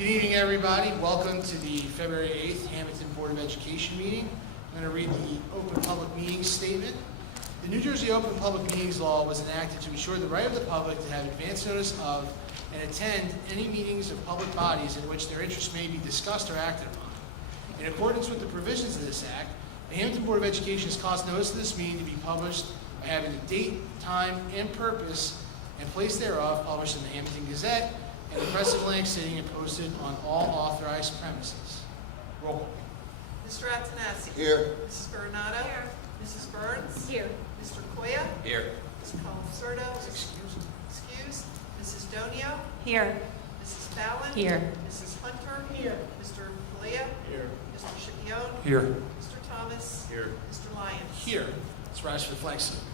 Good evening, everybody. Welcome to the February 8th Hammonton Board of Education meeting. I'm going to read the Open Public Meetings Statement. The New Jersey Open Public Meetings Law was enacted to ensure the right of the public to have advance notice of and attend any meetings of public bodies in which their interests may be discussed or acted upon. In accordance with the provisions of this Act, the Hammonton Board of Education has caused notice of this meeting to be published by having the date, time, and purpose and place thereof published in the Hammonton Gazette and the Press of Atlantic City and posted on all authorized premises. Roll call. Mr. Antonassi. Here. Mrs. Coronado. Here. Mrs. Burns. Here. Mr. Koya. Here. Mr. Colasurdo. Excused. Mrs. Donio. Here. Mrs. Fallon. Here. Mrs. Hunter. Here. Mr. Palea. Here. Mr. Chipione. Here. Mr. Thomas. Here. Mr. Lyons. Here. Let's rise for the flag salute.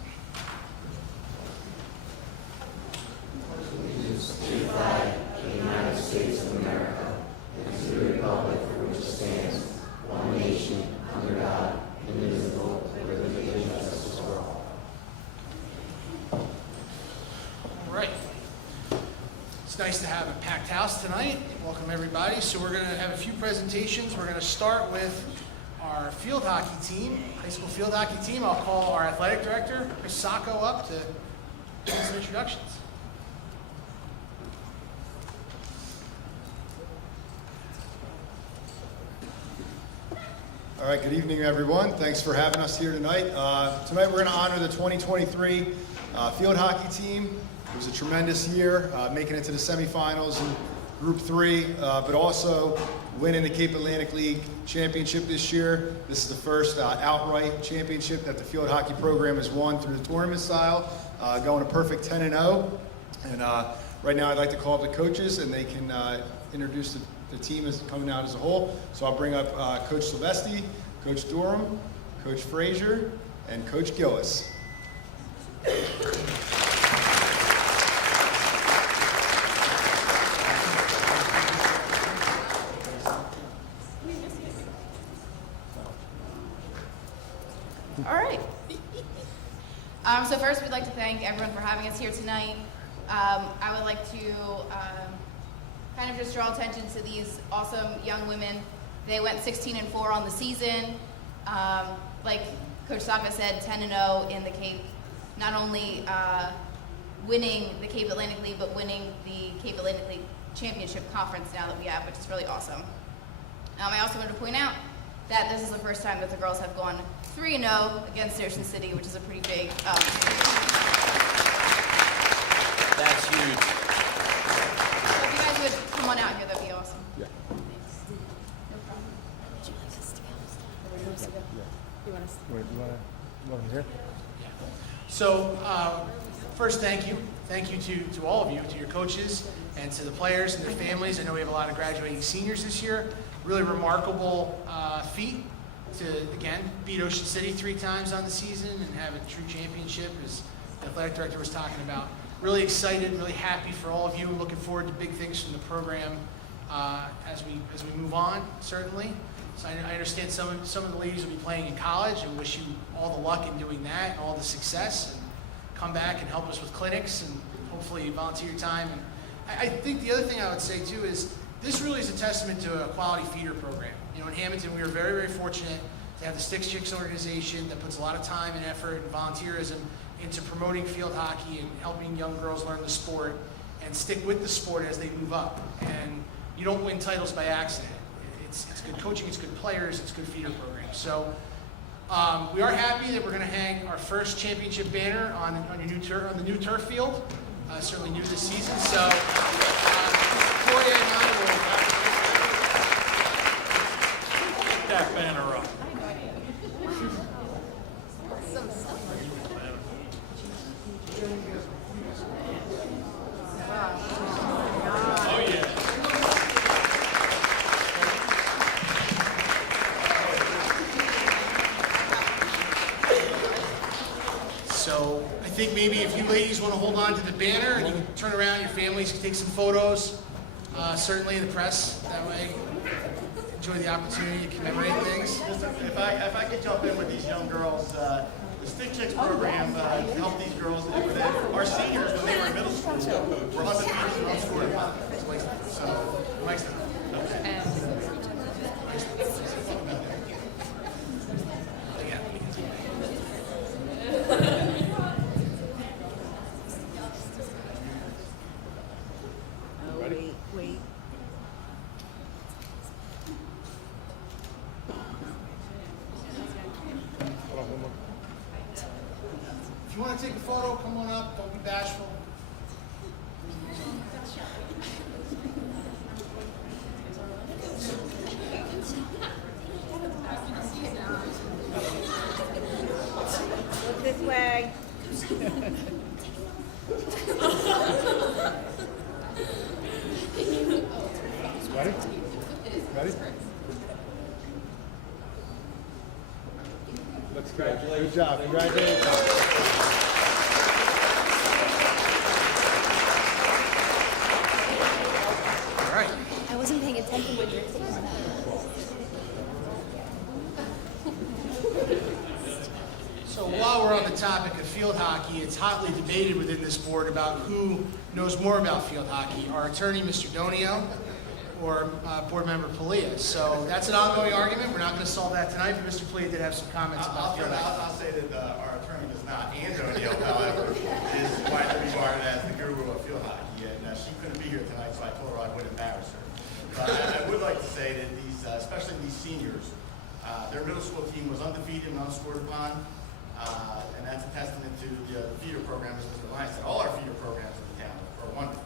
All right. It's nice to have a packed house tonight. Welcome everybody. So we're going to have a few presentations. We're going to start with our field hockey team, high school field hockey team. I'll call our athletic director, Chris Sacco, up to give some introductions. All right, good evening, everyone. Thanks for having us here tonight. Tonight we're going to honor the 2023 field hockey team. It was a tremendous year, making it to the semifinals in Group 3, but also winning the Cape Atlantic League championship this year. This is the first outright championship that the field hockey program has won through the tournament style, going a perfect 10-0. And right now I'd like to call up the coaches, and they can introduce the team is coming out as a whole. So I'll bring up Coach Silvesti, Coach Durham, Coach Frazier, and Coach Gillis. All right. So first, we'd like to thank everyone for having us here tonight. I would like to kind of just draw attention to these awesome young women. They went 16-4 on the season. Like Coach Sacco said, 10-0 in the Cape. Not only winning the Cape Atlantic League, but winning the Cape Atlantic League Championship Conference now that we have, which is really awesome. I also wanted to point out that this is the first time that the girls have gone 3-0 against Ocean City, which is a pretty big. That's huge. So if you guys would come on out here, that'd be awesome. Yeah. Thanks. No problem. Would you like us to go? You want us to? You want them here? So first, thank you. Thank you to all of you, to your coaches and to the players and their families. I know we have a lot of graduating seniors this year. Really remarkable feat to, again, beat Ocean City 3 times on the season and have a true championship, as the athletic director was talking about. Really excited, really happy for all of you. Looking forward to big things from the program as we move on, certainly. So I understand some of the ladies will be playing in college, and wish you all the luck in doing that and all the success. And come back and help us with clinics and hopefully volunteer time. And I think the other thing I would say too is this really is a testament to a quality feeder program. You know, in Hammonton, we are very, very fortunate to have the Sticks Chicks organization that puts a lot of time and effort and volunteerism into promoting field hockey and helping young girls learn the sport and stick with the sport as they move up. And you don't win titles by accident. It's good coaching, it's good players, it's good feeder programs. So we are happy that we're going to hang our first championship banner on the new turf field. Certainly new this season. So Corey and I will get that banner up. Oh yeah. So I think maybe if you ladies want to hold on to the banner and you can turn around, your families can take some photos. Certainly the press, that way enjoy the opportunity to commemorate things. If I could jump in with these young girls, the Stick Chicks program helped these girls. Our seniors, when they were in middle school, were undefeated in unscored. So, Mike's photo, come on up, don't be bashful. Look this way. Ready? Ready? Looks great. Good job. Congratulations. All right. I wasn't paying attention when you were saying that. So while we're on the topic of field hockey, it's hotly debated within this board about who knows more about field hockey, our attorney, Mr. Donio, or board member Palia. So that's an ongoing argument. We're not going to solve that tonight, but Mr. Palia did have some comments about field hockey. I'll say that our attorney does not. Ann O'Neill, however, is widely regarded as the guru of field hockey, and she couldn't be here tonight, so I told her I would embarrass her. But I would like to say that these, especially these seniors, their middle school team was undefeated and unscored upon, and that's a testament to the feeder program, as Mr. Lyons said. All our feeder programs in the town are wonderful.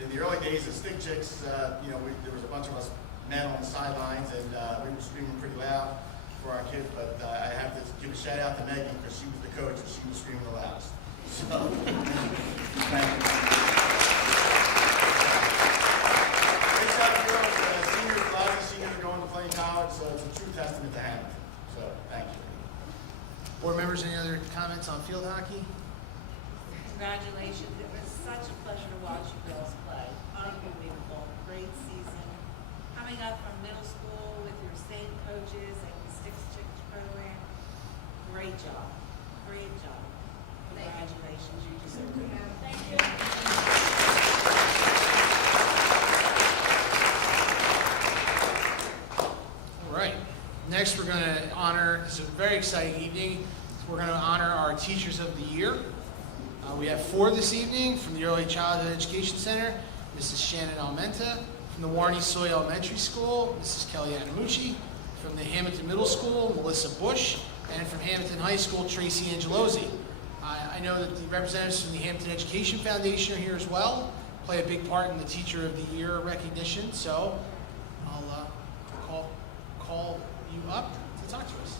In the early days of Stick Chicks, there was a bunch of us men on the sidelines, and we were screaming pretty loud for our kids. But I have to give a shout out to Megan because she was the coach and she was screaming the loudest. So, thank you. Great job, girls. Seniors, a lot of these seniors are going to play in college, so it's a true testament to Hammonton. So, thank you. Board members, any other comments on field hockey? Congratulations. It was such a pleasure to watch you girls play. Unbelievable. Great season. Coming up from middle school with your same coaches and the Sticks Chicks program. Great job. Great job. Congratulations. You deserve it. Thank you. All right. Next, we're going to honor, this is a very exciting evening. We're going to honor our Teachers of the Year. We have 4 this evening from the Early Childhood Education Center, Mrs. Shannon Almenta. From the Warney Soy Elementary School, Mrs. Kelly Adamucci. From the Hammonton Middle School, Melissa Bush. And from Hammonton High School, Tracy Angelozzi. I know that the representatives from the Hammonton Education Foundation are here as well, play a big part in the Teacher of the Year recognition. So I'll call you up to talk to us.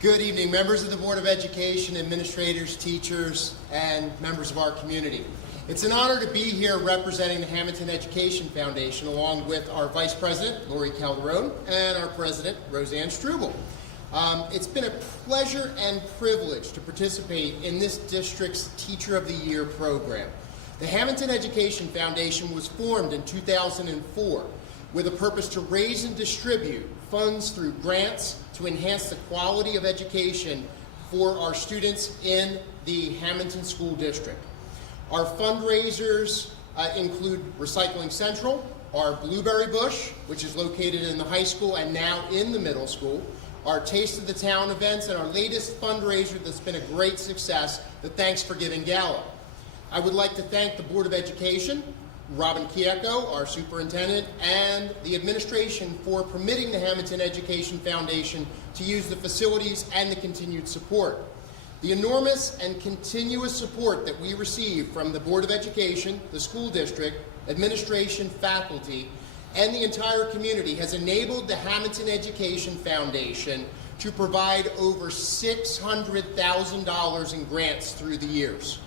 Good evening, members of the Board of Education, administrators, teachers, and members of our community. It's an honor to be here representing the Hammonton Education Foundation along with our Vice President, Lori Calderon, and our President, Roseanne Struble. It's been a pleasure and privilege to participate in this district's Teacher of the Year program. The Hammonton Education Foundation was formed in 2004 with a purpose to raise and distribute funds through grants to enhance the quality of education for our students in the Hammonton School District. Our fundraisers include Recycling Central, our Blueberry Bush, which is located in the high school and now in the middle school, our Taste of the Town events, and our latest fundraiser that's been a great success, the Thanks for Giving Gala. I would like to thank the Board of Education, Robin Kieko, our superintendent, and the administration for permitting the Hammonton Education Foundation to use the facilities and the continued support. The enormous and continuous support that we receive from the Board of Education, the school district, administration, faculty, and the entire community has enabled the Hammonton Education Foundation to provide over $600,000 in grants through the years.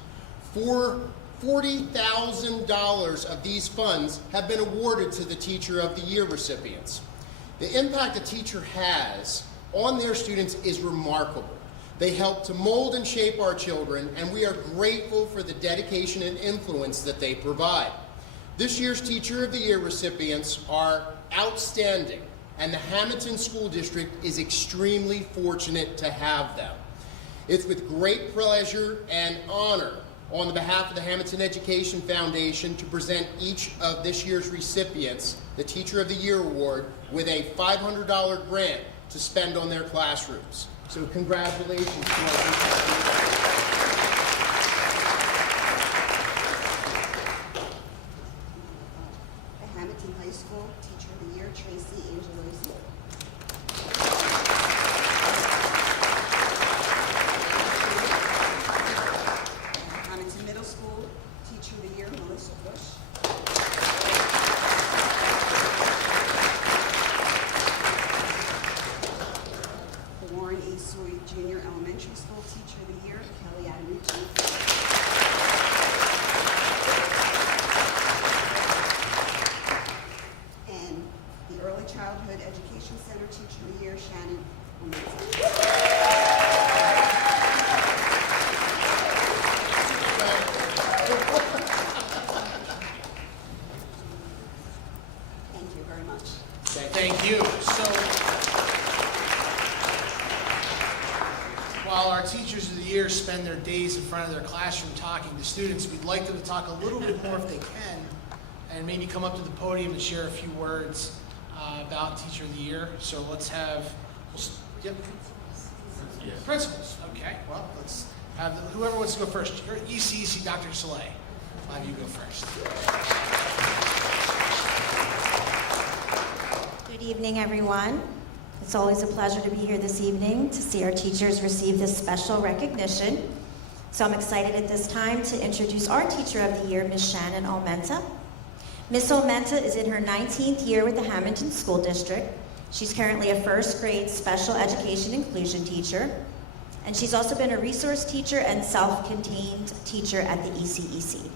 $40,000 of these funds have been awarded to the Teacher of the Year recipients. The impact a teacher has on their students is remarkable. They help to mold and shape our children, and we are grateful for the dedication and influence that they provide. This year's Teacher of the Year recipients are outstanding, and the Hammonton School District is extremely fortunate to have them. It's with great pleasure and honor on behalf of the Hammonton Education Foundation to present each of this year's recipients the Teacher of the Year Award with a $500 grant to spend on their classrooms. So congratulations to our teachers. Hammonton High School Teacher of the Year, Tracy Angelosi. Hammonton Middle School Teacher of the Year, Melissa Bush. The Warren E. Soy Junior Elementary School Teacher of the Year, Kelly Adamucci. And the Early Childhood Education Center Teacher of the Year, Shannon Williamson. Thank you very much. Thank you. So, while our Teachers of the Year spend their days in front of their classroom talking to students, we'd like them to talk a little bit more if they can, and maybe come up to the podium and share a few words about Teacher of the Year. So let's have, yep. Principals. Okay, well, let's have whoever wants to go first. Your ECEC, Dr. Soleil. I'll have you go first. Good evening, everyone. It's always a pleasure to be here this evening to see our teachers receive this special recognition. So I'm excited at this time to introduce our Teacher of the Year, Ms. Shannon Almenta. Ms. Almenta is in her 19th year with the Hammonton School District. She's currently a first grade special education inclusion teacher, and she's also been a resource teacher and self-contained teacher at the ECEC.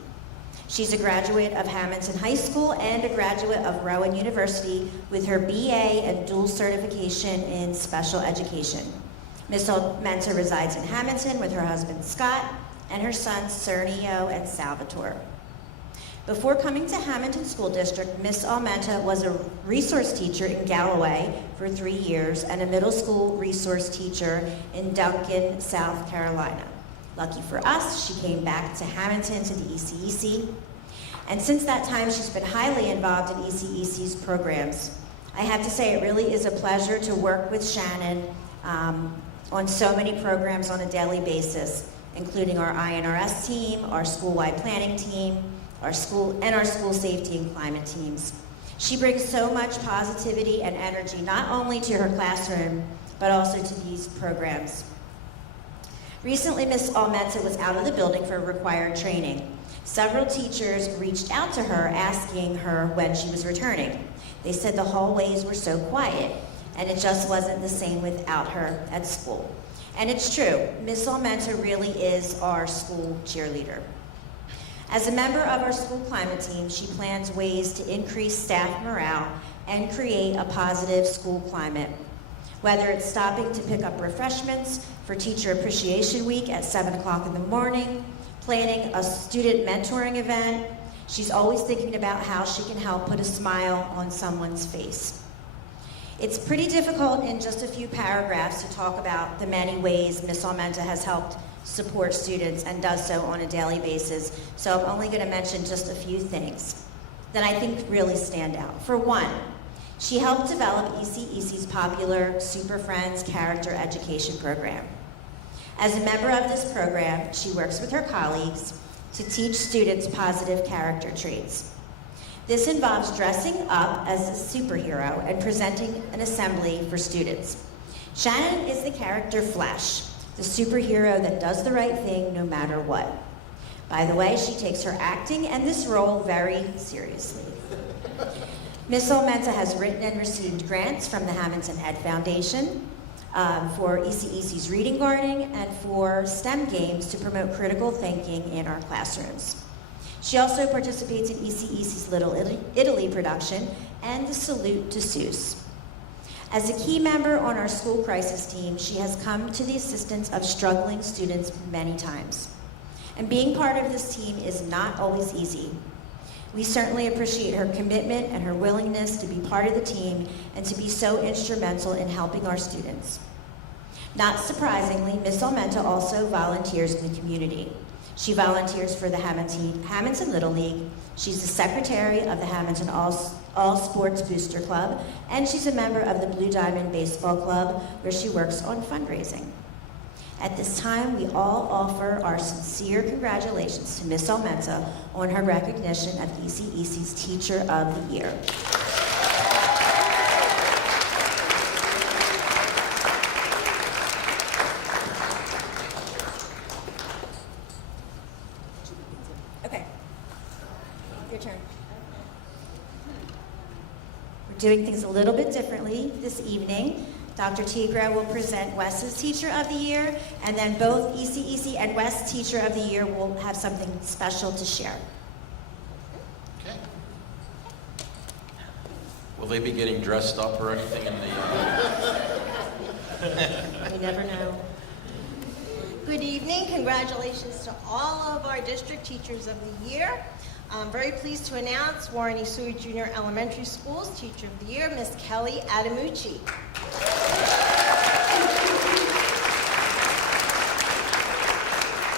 She's a graduate of Hammonton High School and a graduate of Rowan University with her BA and dual certification in special education. Ms. Almenta resides in Hammonton with her husband Scott and her sons Cernio and Salvatore. Before coming to Hammonton School District, Ms. Almenta was a resource teacher in Galloway for 3 years and a middle school resource teacher in Duncan, South Carolina. Lucky for us, she came back to Hammonton to the ECEC. And since that time, she's been highly involved in ECEC's programs. I have to say, it really is a pleasure to work with Shannon on so many programs on a daily basis, including our INRS team, our school-wide planning team, our school safety and climate teams. She brings so much positivity and energy, not only to her classroom, but also to these programs. Recently, Ms. Almenta was out of the building for required training. Several teachers reached out to her asking her when she was returning. They said the hallways were so quiet, and it just wasn't the same without her at school. And it's true, Ms. Almenta really is our school cheerleader. As a member of our school climate team, she plans ways to increase staff morale and create a positive school climate. Whether it's stopping to pick up refreshments for Teacher Appreciation Week at 7 o'clock in the morning, planning a student mentoring event, she's always thinking about how she can help put a smile on someone's face. It's pretty difficult in just a few paragraphs to talk about the many ways Ms. Almenta has helped support students and does so on a daily basis, so I'm only going to mention just a few things that I think really stand out. For one, she helped develop ECEC's popular Super Friends character education program. As a member of this program, she works with her colleagues to teach students positive character traits. This involves dressing up as a superhero and presenting an assembly for students. Shannon is the character Flash, the superhero that does the right thing no matter what. By the way, she takes her acting and this role very seriously. Ms. Almenta has written and received grants from the Hammonton Ed Foundation for ECEC's Reading Gardening and for STEM games to promote critical thinking in our classrooms. She also participates in ECEC's Little Italy production and the Salute to Seuss. As a key member on our school crisis team, she has come to the assistance of struggling students many times. And being part of this team is not always easy. We certainly appreciate her commitment and her willingness to be part of the team and to be so instrumental in helping our students. Not surprisingly, Ms. Almenta also volunteers in the community. She volunteers for the Hammonton Little League. She's the secretary of the Hammonton All Sports Booster Club, and she's a member of the Blue Diamond Baseball Club, where she works on fundraising. At this time, we all offer our sincere congratulations to Miss Almenta on her recognition of ECEC's Teacher of the Year. Okay. Your turn. We're doing things a little bit differently this evening. Dr. Tigra will present Wes's Teacher of the Year, and then both ECEC and Wes Teacher of the Year will have something special to share. Okay. Will they be getting dressed up or anything in the... We never know. Good evening. Congratulations to all of our district teachers of the year. I'm very pleased to announce Warren Isui Junior Elementary School's Teacher of the Year, Miss Kelly Adamucci.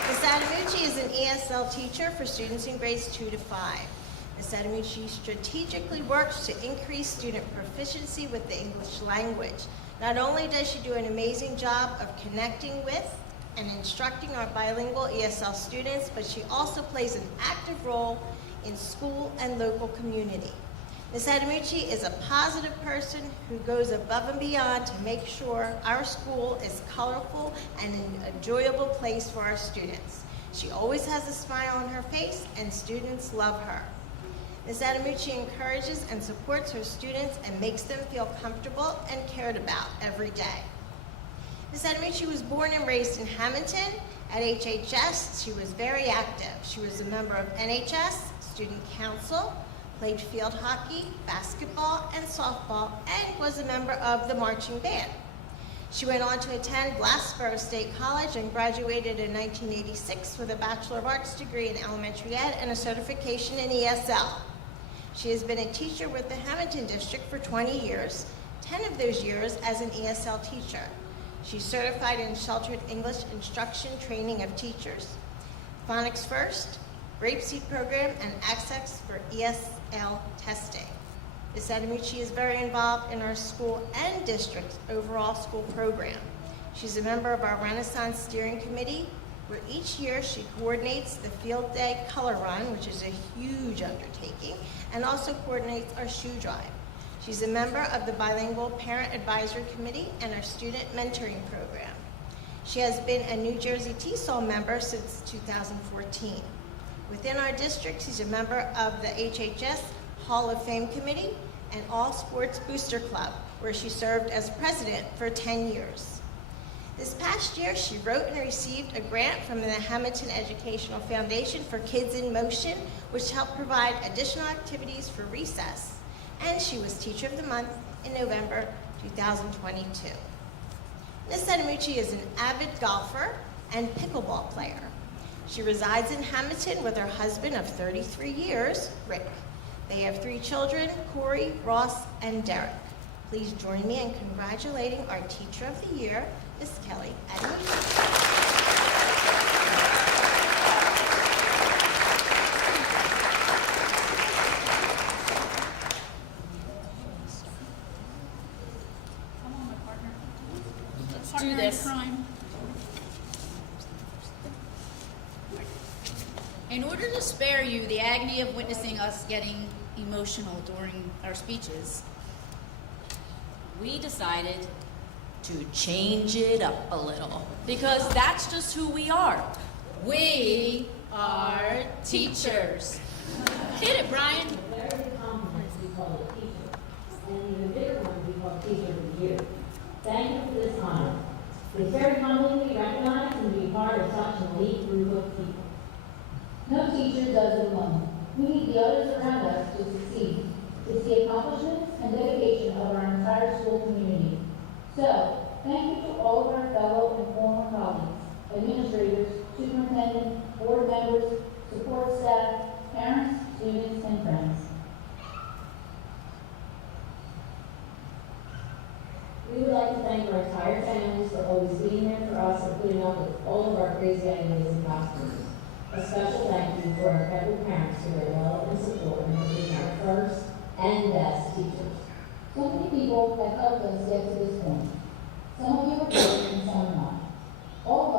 Miss Adamucci is an ESL teacher for students in grades 2 to 5. Miss Adamucci strategically works to increase student proficiency with the English language. Not only does she do an amazing job of connecting with and instructing our bilingual ESL students, but she also plays an active role in school and local community. Ms. Adamucci is a positive person who goes above and beyond to make sure our school is colorful and an enjoyable place for our students. She always has a smile on her face, and students love her. Ms. Adamucci encourages and supports her students and makes them feel comfortable and cared about every day. Ms. Adamucci was born and raised in Hammonton. At HHS, she was very active. She was a member of NHS, Student Council, played field hockey, basketball, and softball, and was a member of the marching band. She went on to attend Glassboro State College and graduated in 1986 with a Bachelor of Arts degree in elementary ed and a certification in ESL. She has been a teacher with the Hammonton District for 20 years, 10 of those years as an ESL teacher. She's certified in sheltered English instruction training of teachers, Phonics First, Grapeseed Program, and Access for ESL testing. Ms. Adamucci is very involved in our school and district's overall school program. She's a member of our Renaissance Steering Committee, where each year she coordinates the Field Day Color Run, which is a huge undertaking, and also coordinates our shoe drive. She's a member of the Bilingual Parent Advisory Committee and our Student Mentoring Program. She has been a New Jersey TESOL member since 2014. Within our district, she's a member of the HHS Hall of Fame Committee and All Sports Booster Club, where she served as president for 10 years. This past year, she wrote and received a grant from the Hammonton Educational Foundation for Kids in Motion, which helped provide additional activities for recess. And she was Teacher of the Month in November 2022. Ms. Adamucci is an avid golfer and pickleball player. She resides in Hammonton with her husband of 33 years, Rick. They have 3 children, Corey, Ross, and Derek. Please join me in congratulating our Teacher of the Year, Ms. Kelly Adamucci. Do this. In order to spare you the agony of witnessing us getting emotional during our speeches, we decided to change it up a little, because that's just who we are. We are teachers. Hit it, Brian. Very good compliments we call it teacher, and even bigger ones we call Teacher of the Year. Thank you for this honor. It's very humbling to be recognized and to be part of such an elite group of people. No teacher does it alone. We need the others around us to succeed. It's the accomplishments and dedication of our entire school community. So, thank you to all of our fellow and former colleagues, administrators, superintendent, board members, support staff, parents, students, and friends. We would like to thank our entire families for always being there for us and putting up with all of our crazy ideas and costumes. A special thank you to our federal parents for their love and support in being our first and best teachers. So many people have helped us get to this point. Some of you are great and some are not. All of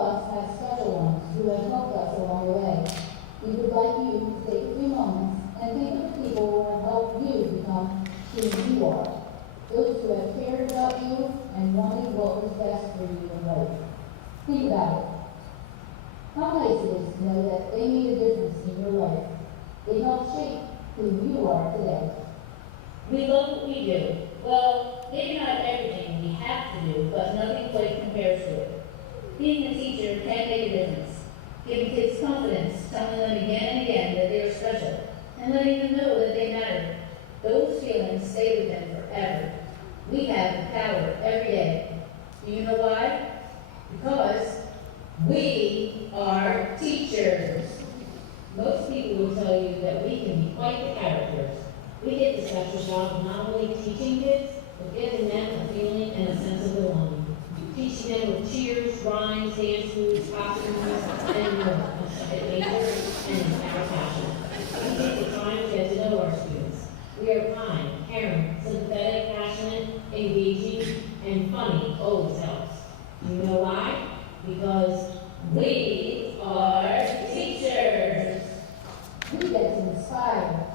to who you are, those who have cared about you and wanted what was best for you in life. Think about it. How nice it is to know that they made a difference in your life. They helped shape who you are today. We love what we do. Well, maybe not everything we have to do, but nothing quite compares to it. Being a teacher can make a difference. Giving kids confidence, telling them again and again that they are special, and letting them know that they matter. Those feelings stay with them forever. We have the power every day. Do you know why? Because we are teachers. Most people will tell you that we can be quite the characters. We get the special job of not only teaching kids, but giving them a feeling and a sense of belonging. Teaching them with cheers, rhymes, dance moves, costumes, and more of second nature and our passion. We take the time to get to know our students. We are kind, caring, sympathetic, passionate, engaging, and funny always helps. Do you know why? Because we are teachers. We get to inspire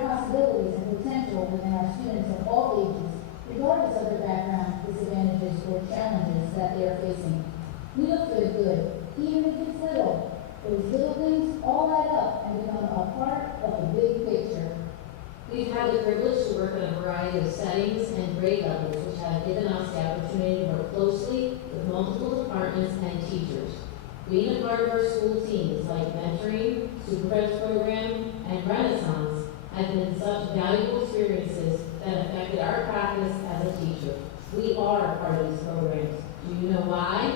possibilities and potential within our students of all ages, regardless of their background, disadvantages, or challenges that they are facing. We look for the good, even if it's little. Those little things all add up and become a part of the big picture. We've had the privilege to work in a variety of settings and grade levels, which have given us the opportunity to work closely with multiple departments and teachers. Being a part of our school teams like mentoring, supervisor program, and Renaissance have been such valuable experiences that affected our practice as a teacher. We are a part of these programs. Do you know why?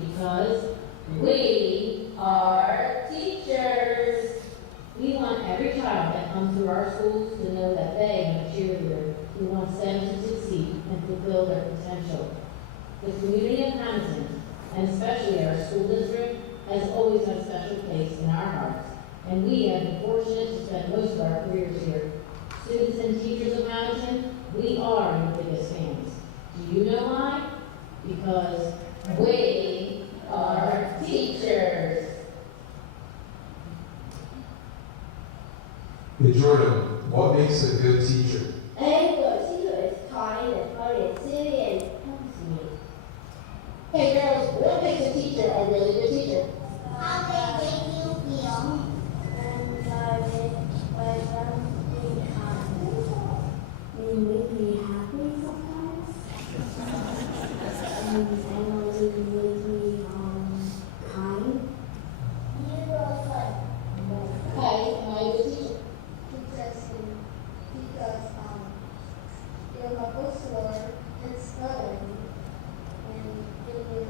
Because we are teachers. We want every child that comes through our schools to know that they have a cheerleader who wants them to succeed and fulfill their potential. The community of Hammonton, and especially our school district, has always had a special place in our hearts, and we have been fortunate to spend most of our careers here. Students and teachers of Hammonton, we are your biggest fans. Do you know why? Because we are teachers. Hey Jordan, what makes a good teacher? A good teacher is kind and funny and silly and sweet. Hey girls, what makes a teacher a really good teacher? How they make you feel. And by being kind. They make me happy sometimes. And also they make me kind. You are fun. Hey, am I a good teacher? Because you're a bookstore and studying and you're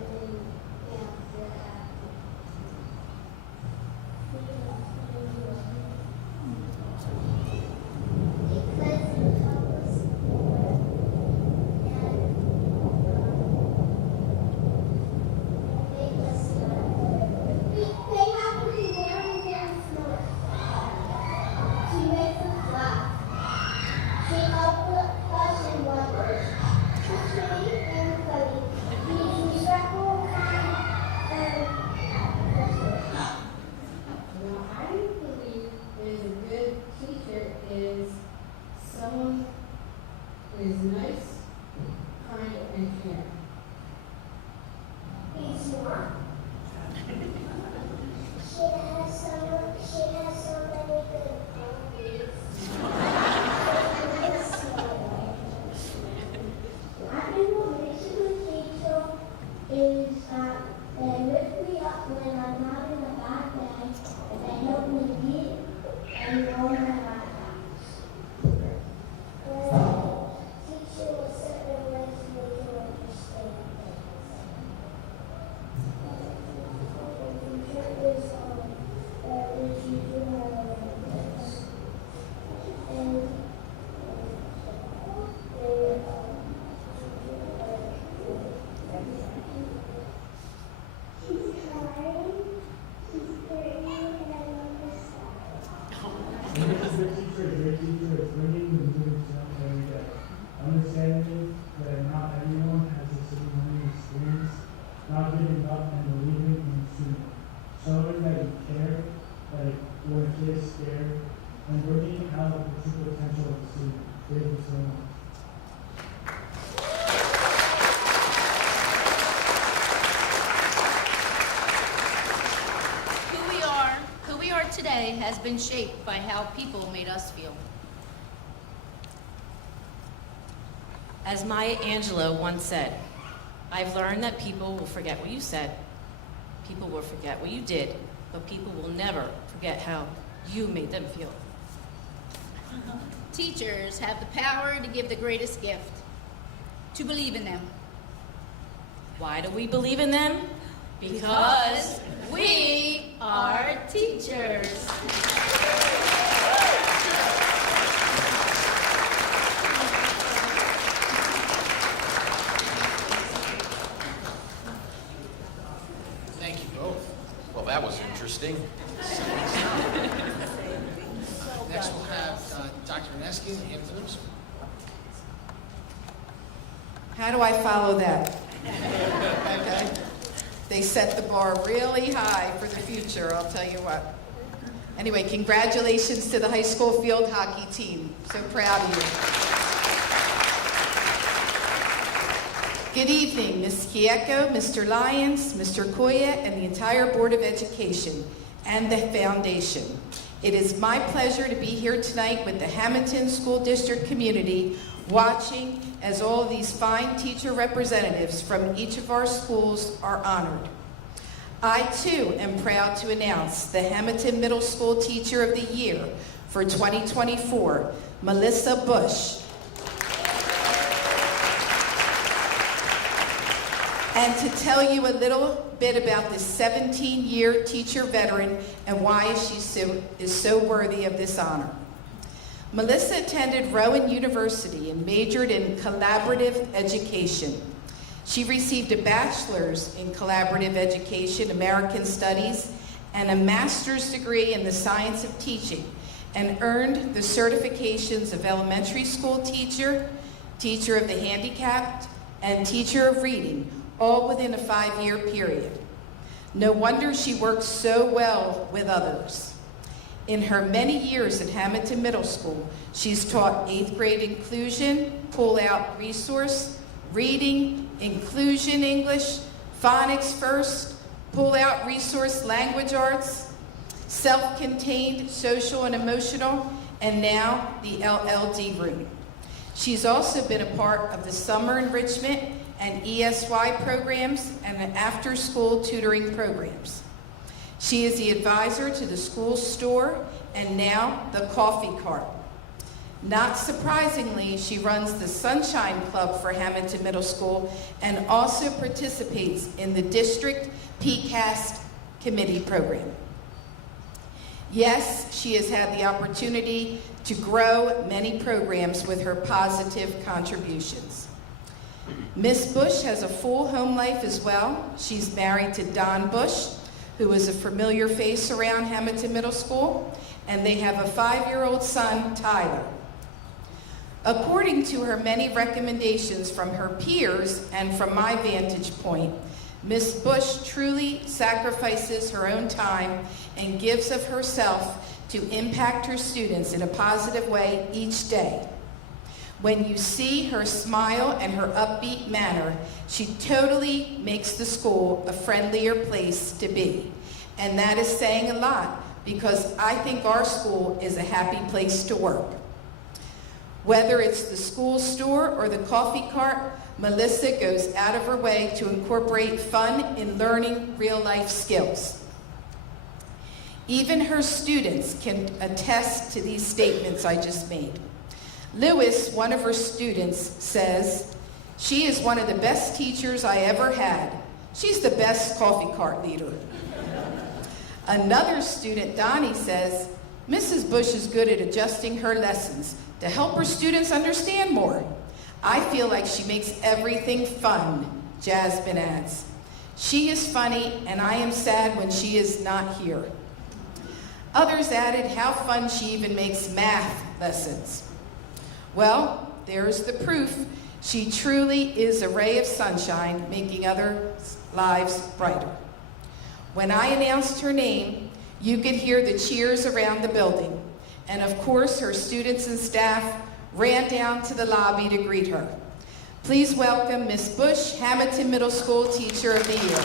very much. Who we are today has been shaped by how people made us feel. As Maya Angelou once said, I've learned that people will forget what you said, people will forget what you did, but people will never forget how you made them feel. Teachers have the power to give the greatest gift, to believe in them. Why do we believe in them? Because we are teachers. Thank you both. Well, that was interesting. Next we'll have Dr. Inesky and Hammonton Middle School. How do I follow that? Okay. They set the bar really high for the future, I'll tell you what. Anyway, congratulations to the high school field hockey team. So proud of you. Good evening, Ms. Kieko, Mr. Lyons, Mr. Koya, and the entire Board of Education and the Foundation. It is my pleasure to be here tonight with the Hammonton School District community, watching as all of these fine teacher representatives from each of our schools are honored. I too am proud to announce the Hammonton Middle School Teacher of the Year for 2024, Melissa Bush. And to tell you a little bit about this 17-year teacher veteran and why she is so worthy of this honor. Melissa attended Rowan University and majored in collaborative education. She received a bachelor's in collaborative education, American Studies, and a master's degree in the science of teaching, and earned the certifications of elementary school teacher, teacher of the handicapped, and teacher of reading, all within a 5-year period. No wonder she works so well with others. In her many years at Hammonton Middle School, she's taught 8th grade inclusion, pull-out resource, reading, inclusion English, phonics first, pull-out resource language arts, self-contained social and emotional, and now the LLD room. She's also been a part of the summer enrichment and ESY programs and after-school tutoring programs. She is the advisor to the school store and now the coffee cart. Not surprisingly, she runs the Sunshine Club for Hammonton Middle School and also participates in the district PCAST committee program. Yes, she has had the opportunity to grow many programs with her positive contributions. Ms. Bush has a full home life as well. She's married to Don Bush, who is a familiar face around Hammonton Middle School, and they have a 5-year-old son, Tyler. According to her many recommendations from her peers and from my vantage point, Ms. Bush truly sacrifices her own time and gives of herself to impact her students in a positive way each day. When you see her smile and her upbeat manner, she totally makes the school a friendlier place to be. And that is saying a lot, because I think our school is a happy place to work. Whether it's the school store or the coffee cart, Melissa goes out of her way to incorporate fun in learning real-life skills. Even her students can attest to these statements I just made. Lewis, one of her students, says, "She is one of the best teachers I ever had. She's the best coffee cart leader." Another student, Donnie, says, "Mrs. Bush is good at adjusting her lessons to help her students understand more. I feel like she makes everything fun," Jasmine adds. "She is funny, and I am sad when she is not here." Others added how fun she even makes math lessons. Well, there's the proof. She truly is a ray of sunshine, making others' lives brighter. When I announced her name, you could hear the cheers around the building. And of course, her students and staff ran down to the lobby to greet her. Please welcome Ms. Bush, Hammonton Middle School Teacher of the Year.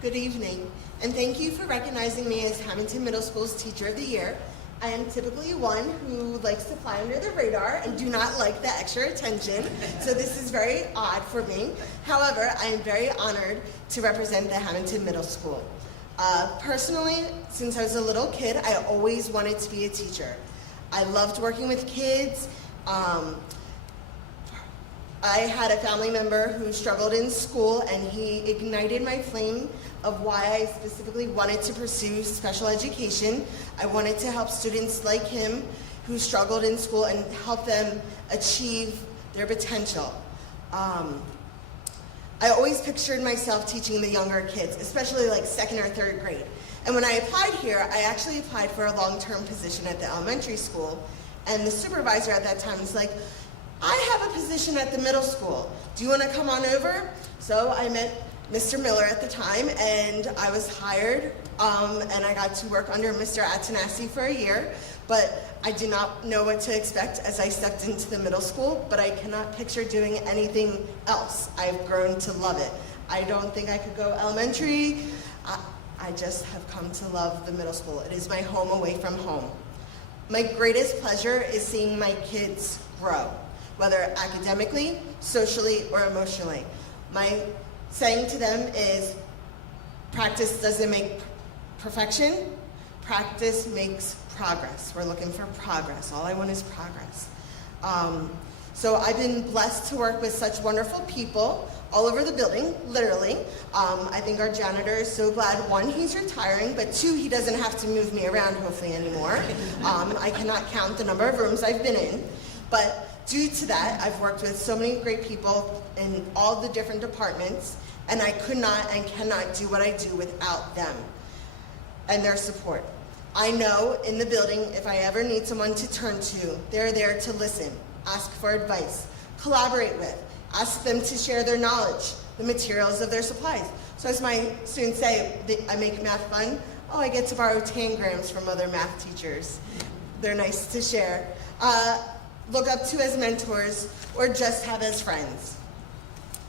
Good evening, and thank you for recognizing me as Hammonton Middle School's Teacher of the Year. I am typically one who likes to fly under the radar and do not like the extra attention, so this is very odd for me. However, I am very honored to represent the Hammonton Middle School. Personally, since I was a little kid, I always wanted to be a teacher. I loved working with kids. I had a family member who struggled in school, and he ignited my flame of why I specifically wanted to pursue special education. I wanted to help students like him who struggled in school and help them achieve their potential. I always pictured myself teaching the younger kids, especially like 2nd or 3rd grade. And when I applied here, I actually applied for a long-term position at the elementary school, and the supervisor at that time was like, I have a position at the middle school. Do you want to come on over? So I met Mr. Miller at the time, and I was hired, and I got to work under Mr. Atanasi for a year, but I did not know what to expect as I stepped into the middle school, but I cannot picture doing anything else. I've grown to love it. I don't think I could go elementary. I just have come to love the middle school. It is my home away from home. My greatest pleasure is seeing my kids grow, whether academically, socially, or emotionally. My saying to them is, practice doesn't make perfection, practice makes progress. We're looking for progress. All I want is progress. So I've been blessed to work with such wonderful people all over the building, literally. I think our janitor is so glad, 1, he's retiring, but 2, he doesn't have to move me around hopefully anymore. I cannot count the number of rooms I've been in, but due to that, I've worked with so many great people in all the different departments, and I could not and cannot do what I do without them and their support. I know in the building, if I ever need someone to turn to, they're there to listen, ask for advice, collaborate with, ask them to share their knowledge, the materials of their supplies. So as my students say, I make math fun. Oh, I get to borrow tangrams from other math teachers. They're nice to share. Look up to as mentors, or just have as friends.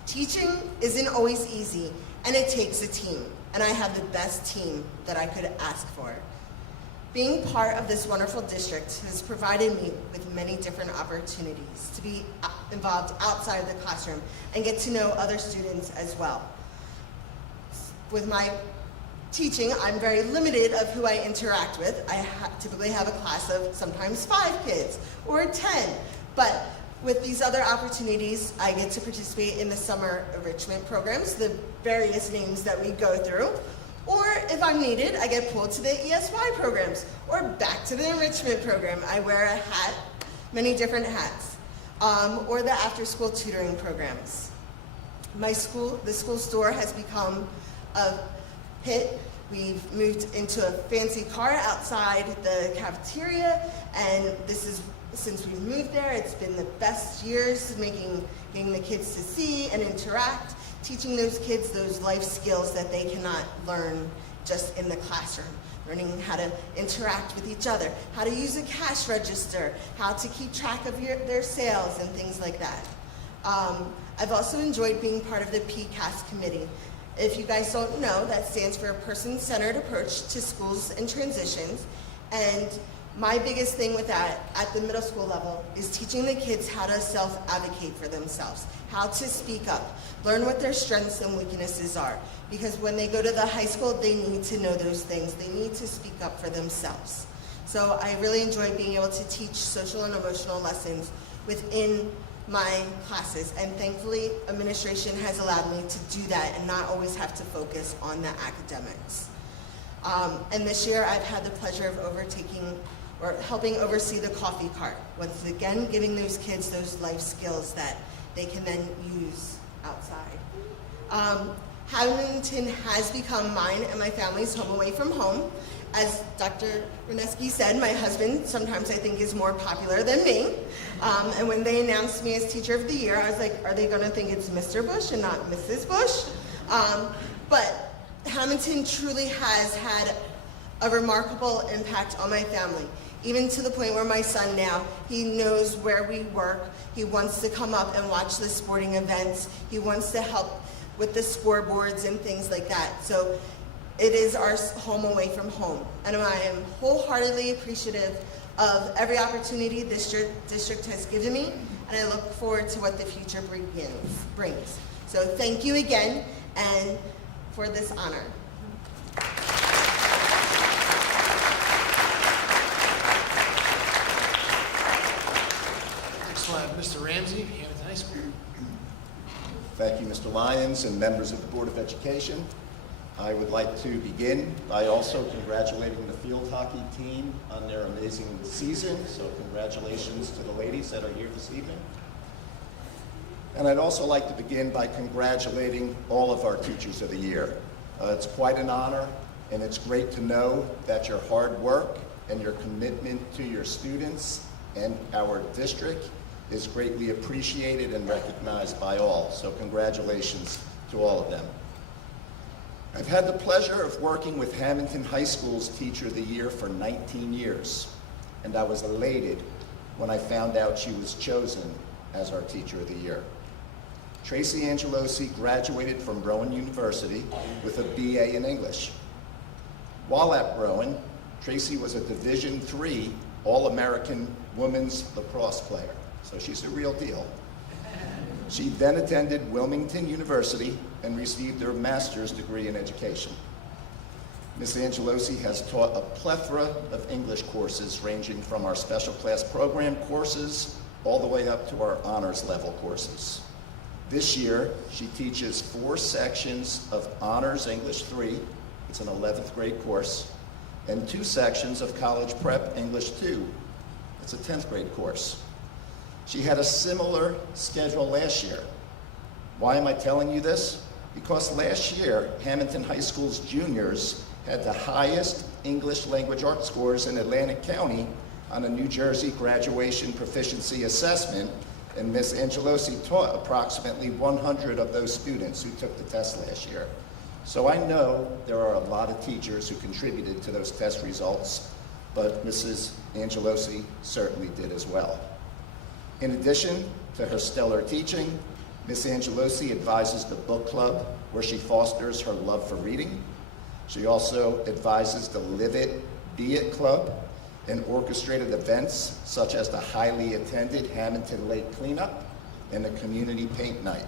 Teaching isn't always easy, and it takes a team, and I have the best team that I could ask for. Being part of this wonderful district has provided me with many different opportunities to be involved outside the classroom and get to know other students as well. With my teaching, I'm very limited of who I interact with. I typically have a class of sometimes 5 kids or 10, but with these other opportunities, I get to participate in the summer enrichment programs, the various names that we go through, or if I'm needed, I get pulled to the ESY programs or back to the enrichment program. I wear a hat, many different hats, or the after-school tutoring programs. The school store has become a hit. We've moved into a fancy car outside the cafeteria, and since we've moved there, it's been the best years getting the kids to see and interact, teaching those kids those life skills that they cannot learn just in the classroom. Learning how to interact with each other, how to use a cash register, how to keep track of their sales and things like that. I've also enjoyed being part of the PCAS committee. If you guys don't know, that stands for a person-centered approach to schools and transitions. And my biggest thing with that at the middle school level is teaching the kids how to self-advocate for themselves, how to speak up, learn what their strengths and weaknesses are. Because when they go to the high school, they need to know those things. They need to speak up for themselves. So I really enjoy being able to teach social and emotional lessons within my classes, and thankfully administration has allowed me to do that and not always have to focus on the academics. And this year I've had the pleasure of helping oversee the coffee cart, once again giving those kids those life skills that they can then use outside. Hammonton has become mine and my family's home away from home, as Dr. Reneski said, my husband sometimes I think is more popular than me. And when they announced me as Teacher of the Year, I was like, are they going to think it's Mr. Bush and not Mrs. Bush? But Hammonton truly has had a remarkable impact on my family, even to the point where my son now, he knows where we work. He wants to come up and watch the sporting events. He wants to help with the scoreboards and things like that. So it is our home away from home. And I am wholeheartedly appreciative of every opportunity this district has given me, and I look forward to what the future brings. So thank you again and for this honor. Next we'll have Mr. Ramsey, Hammonton High School. Thank you, Mr. Lyons and members of the Board of Education. I would like to begin by also congratulating the field hockey team on their amazing season. So congratulations to the ladies that are here this evening. And I'd also like to begin by congratulating all of our Teachers of the Year. It's quite an honor, and it's great to know that your hard work and your commitment to your students and our district is greatly appreciated and recognized by all. So congratulations to all of them. I've had the pleasure of working with Hammonton High School's Teacher of the Year for 19 years, and I was elated when I found out she was chosen as our Teacher of the Year. Tracy Angelosi graduated from Rowan University with a BA in English. While at Rowan, Tracy was a Division III All-American women's lacrosse player, so she's the real deal. She then attended Wilmington University and received her master's degree in education. Ms. Angelosi has taught a plethora of English courses ranging from our special class program courses all the way up to our honors level courses. This year, she teaches 4 sections of Honors English 3, it's an 11th grade course, and 2 sections of College Prep English 2, it's a 10th grade course. She had a similar schedule last year. Why am I telling you this? Because last year, Hammonton High School's juniors had the highest English language arts scores in Atlantic County on a New Jersey graduation proficiency assessment, and Ms. Angelosi taught approximately 100 of those students who took the test last year. So I know there are a lot of teachers who contributed to those test results, but Mrs. Angelosi certainly did as well. In addition to her stellar teaching, Ms. Angelosi advises the book club where she fosters her love for reading. She also advises the Live It, Be It Club and orchestrated events such as the highly attended Hammonton Lake Cleanup and the Community Paint Night.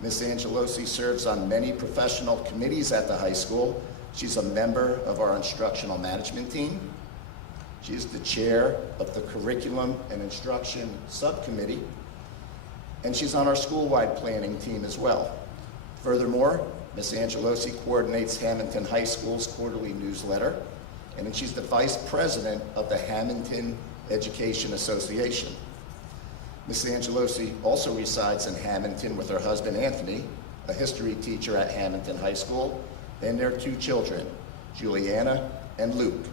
Ms. Angelosi serves on many professional committees at the high school. She's a member of our instructional management team. She is the chair of the Curriculum and Instruction Subcommittee, and she's on our school-wide planning team as well. Furthermore, Ms. Angelosi coordinates Hammonton High School's quarterly newsletter, and then she's the vice president of the Hammonton Education Association. Ms. Angelosi also resides in Hammonton with her husband Anthony, a history teacher at Hammonton High School, and their 2 children, Juliana and Luke.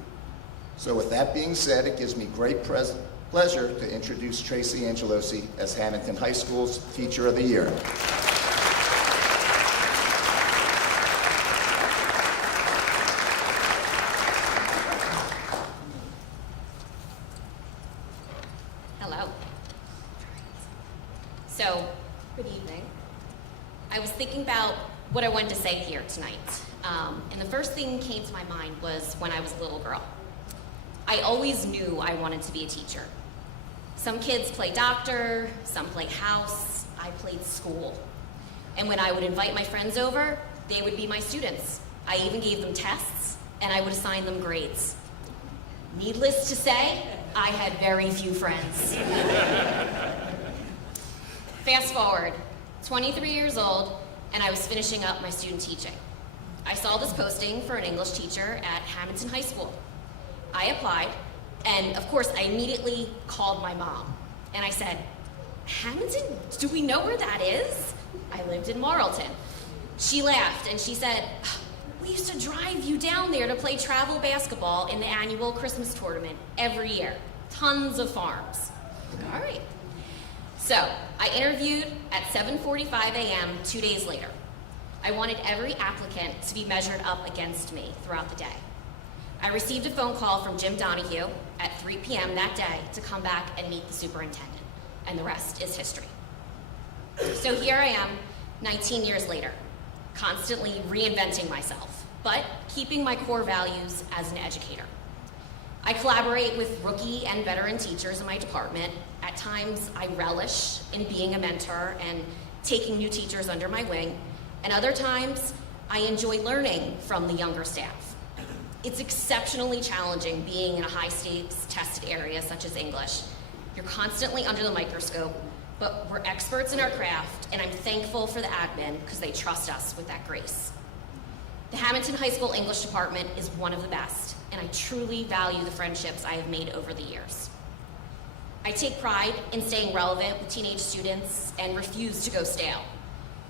So with that being said, it gives me great pleasure to introduce Tracy Angelosi as Hammonton High School's Teacher of the Year. Hello. So, good evening. I was thinking about what I wanted to say here tonight. And the first thing that came to my mind was when I was a little girl. I always knew I wanted to be a teacher. Some kids play doctor, some play house, I played school. And when I would invite my friends over, they would be my students. I even gave them tests, and I would assign them grades. Needless to say, I had very few friends. Fast forward, 23 years old, and I was finishing up my student teaching. I saw this posting for an English teacher at Hammonton High School. I applied, and of course, I immediately called my mom. And I said, Hammonton, do we know where that is? I lived in Marlton. She laughed, and she said, We used to drive you down there to play travel basketball in the annual Christmas tournament every year. Tons of farms. All right. So I interviewed at 7:45 a.m. 2 days later. I wanted every applicant to be measured up against me throughout the day. I received a phone call from Jim Donahue at 3 p.m. that day to come back and meet the superintendent, and the rest is history. So here I am, 19 years later, constantly reinventing myself, but keeping my core values as an educator. I collaborate with rookie and veteran teachers in my department. At times, I relish in being a mentor and taking new teachers under my wing, and other times, I enjoy learning from the younger staff. It's exceptionally challenging being in a high-stakes tested area such as English. You're constantly under the microscope, but we're experts in our craft, and I'm thankful for the admin because they trust us with that grace. The Hammonton High School English department is one of the best, and I truly value the friendships I have made over the years. I take pride in staying relevant with teenage students and refuse to go stale.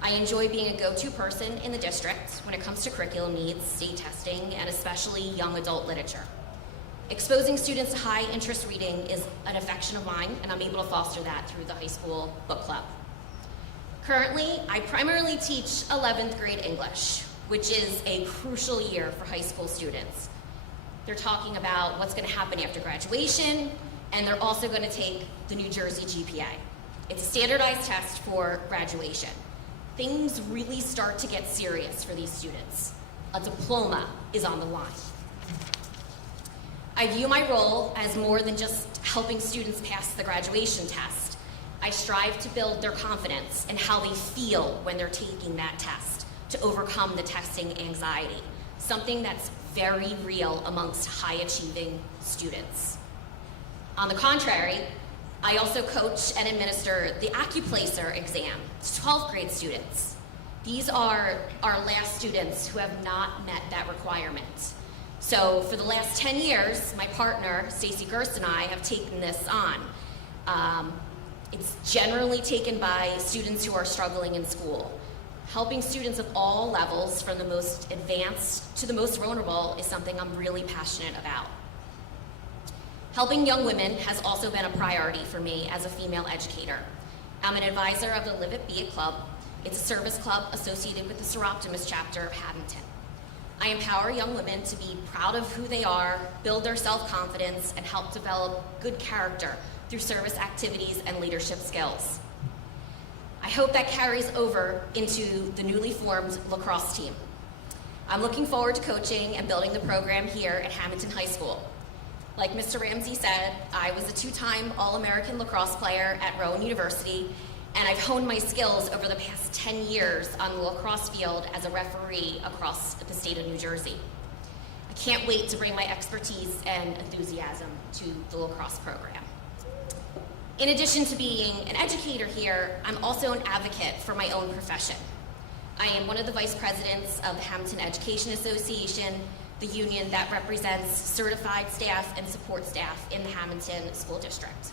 I enjoy being a go-to person in the district when it comes to curriculum needs, state testing, and especially young adult literature. Exposing students to high-interest reading is an affection of mine, and I'm able to foster that through the high school book club. Currently, I primarily teach 11th grade English, which is a crucial year for high school students. They're talking about what's going to happen after graduation, and they're also going to take the New Jersey GPA. It's a standardized test for graduation. Things really start to get serious for these students. A diploma is on the line. I view my role as more than just helping students pass the graduation test. I strive to build their confidence and how they feel when they're taking that test to overcome the testing anxiety, something that's very real amongst high-achieving students. On the contrary, I also coach and administer the AccuPlacer exam to 12th grade students. These are our last students who have not met that requirement. So for the last 10 years, my partner, Stacey Gerst, and I have taken this on. It's generally taken by students who are struggling in school. Helping students of all levels, from the most advanced to the most vulnerable, is something I'm really passionate about. Helping young women has also been a priority for me as a female educator. I'm an advisor of the Live It, Be It Club. It's a service club associated with the Seroptimus chapter of Hammonton. I empower young women to be proud of who they are, build their self-confidence, and help develop good character through service activities and leadership skills. I hope that carries over into the newly formed lacrosse team. I'm looking forward to coaching and building the program here at Hammonton High School. Like Mr. Ramsey said, I was a two-time All-American lacrosse player at Rowan University, and I've honed my skills over the past 10 years on the lacrosse field as a referee across the state of New Jersey. I can't wait to bring my expertise and enthusiasm to the lacrosse program. In addition to being an educator here, I'm also an advocate for my own profession. I am one of the vice presidents of the Hammonton Education Association, the union that represents certified staff and support staff in the Hammonton School District.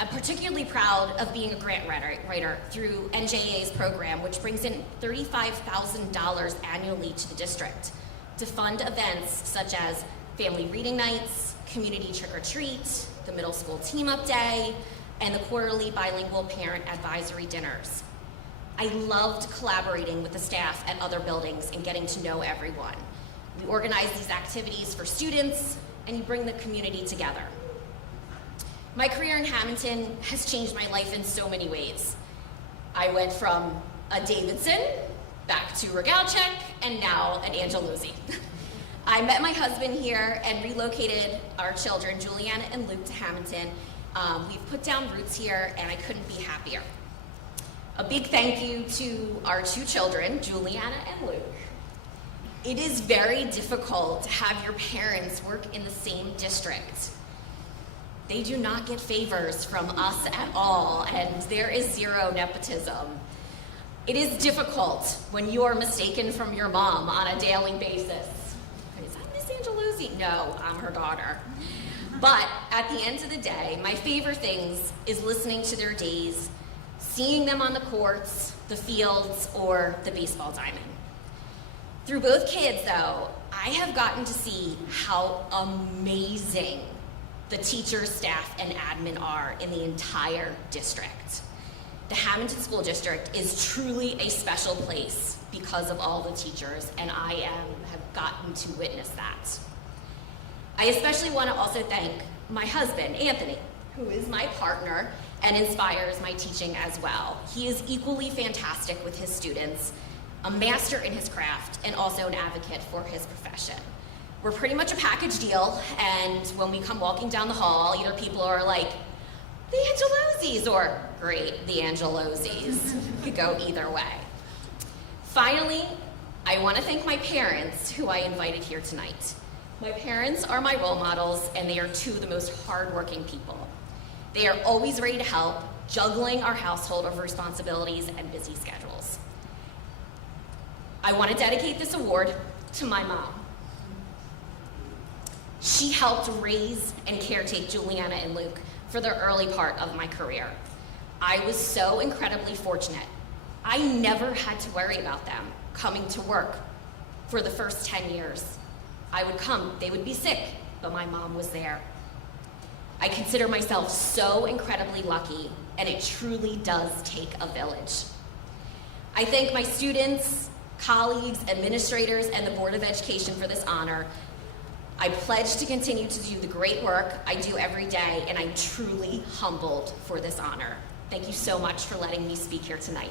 I'm particularly proud of being a grant writer through NJA's program, which brings in $35,000 annually to the district to fund events such as family reading nights, community trick-or-treat, the middle school team-up day, and the quarterly bilingual parent advisory dinners. I loved collaborating with the staff at other buildings and getting to know everyone. We organize these activities for students, and you bring the community together. My career in Hammonton has changed my life in so many ways. I went from a Davidson back to Rogalczyk, and now an Angelosi. I met my husband here and relocated our children, Juliana and Luke, to Hammonton. We've put down roots here, and I couldn't be happier. A big thank you to our two children, Juliana and Luke. It is very difficult to have your parents work in the same district. They do not get favors from us at all, and there is zero nepotism. It is difficult when you are mistaken from your mom on a daily basis. Is that Miss Angelosi? No, I'm her daughter. But at the end of the day, my favorite things is listening to their days, seeing them on the courts, the fields, or the baseball diamond. Through both kids, though, I have gotten to see how amazing the teachers, staff, and admin are in the entire district. The Hammonton School District is truly a special place because of all the teachers, and I have gotten to witness that. I especially want to also thank my husband, Anthony, who is my partner and inspires my teaching as well. He is equally fantastic with his students, a master in his craft, and also an advocate for his profession. We're pretty much a package deal, and when we come walking down the hall, either people are like, the Angelozis, or great, the Angelozis. Could go either way. Finally, I want to thank my parents who I invited here tonight. My parents are my role models, and they are two of the most hardworking people. They are always ready to help, juggling our household of responsibilities and busy schedules. I want to dedicate this award to my mom. She helped raise and caretake Juliana and Luke for the early part of my career. I was so incredibly fortunate. I never had to worry about them coming to work for the first 10 years. I would come, they would be sick, but my mom was there. I consider myself so incredibly lucky, and it truly does take a village. I thank my students, colleagues, administrators, and the Board of Education for this honor. I pledge to continue to do the great work I do every day, and I'm truly humbled for this honor. Thank you so much for letting me speak here tonight.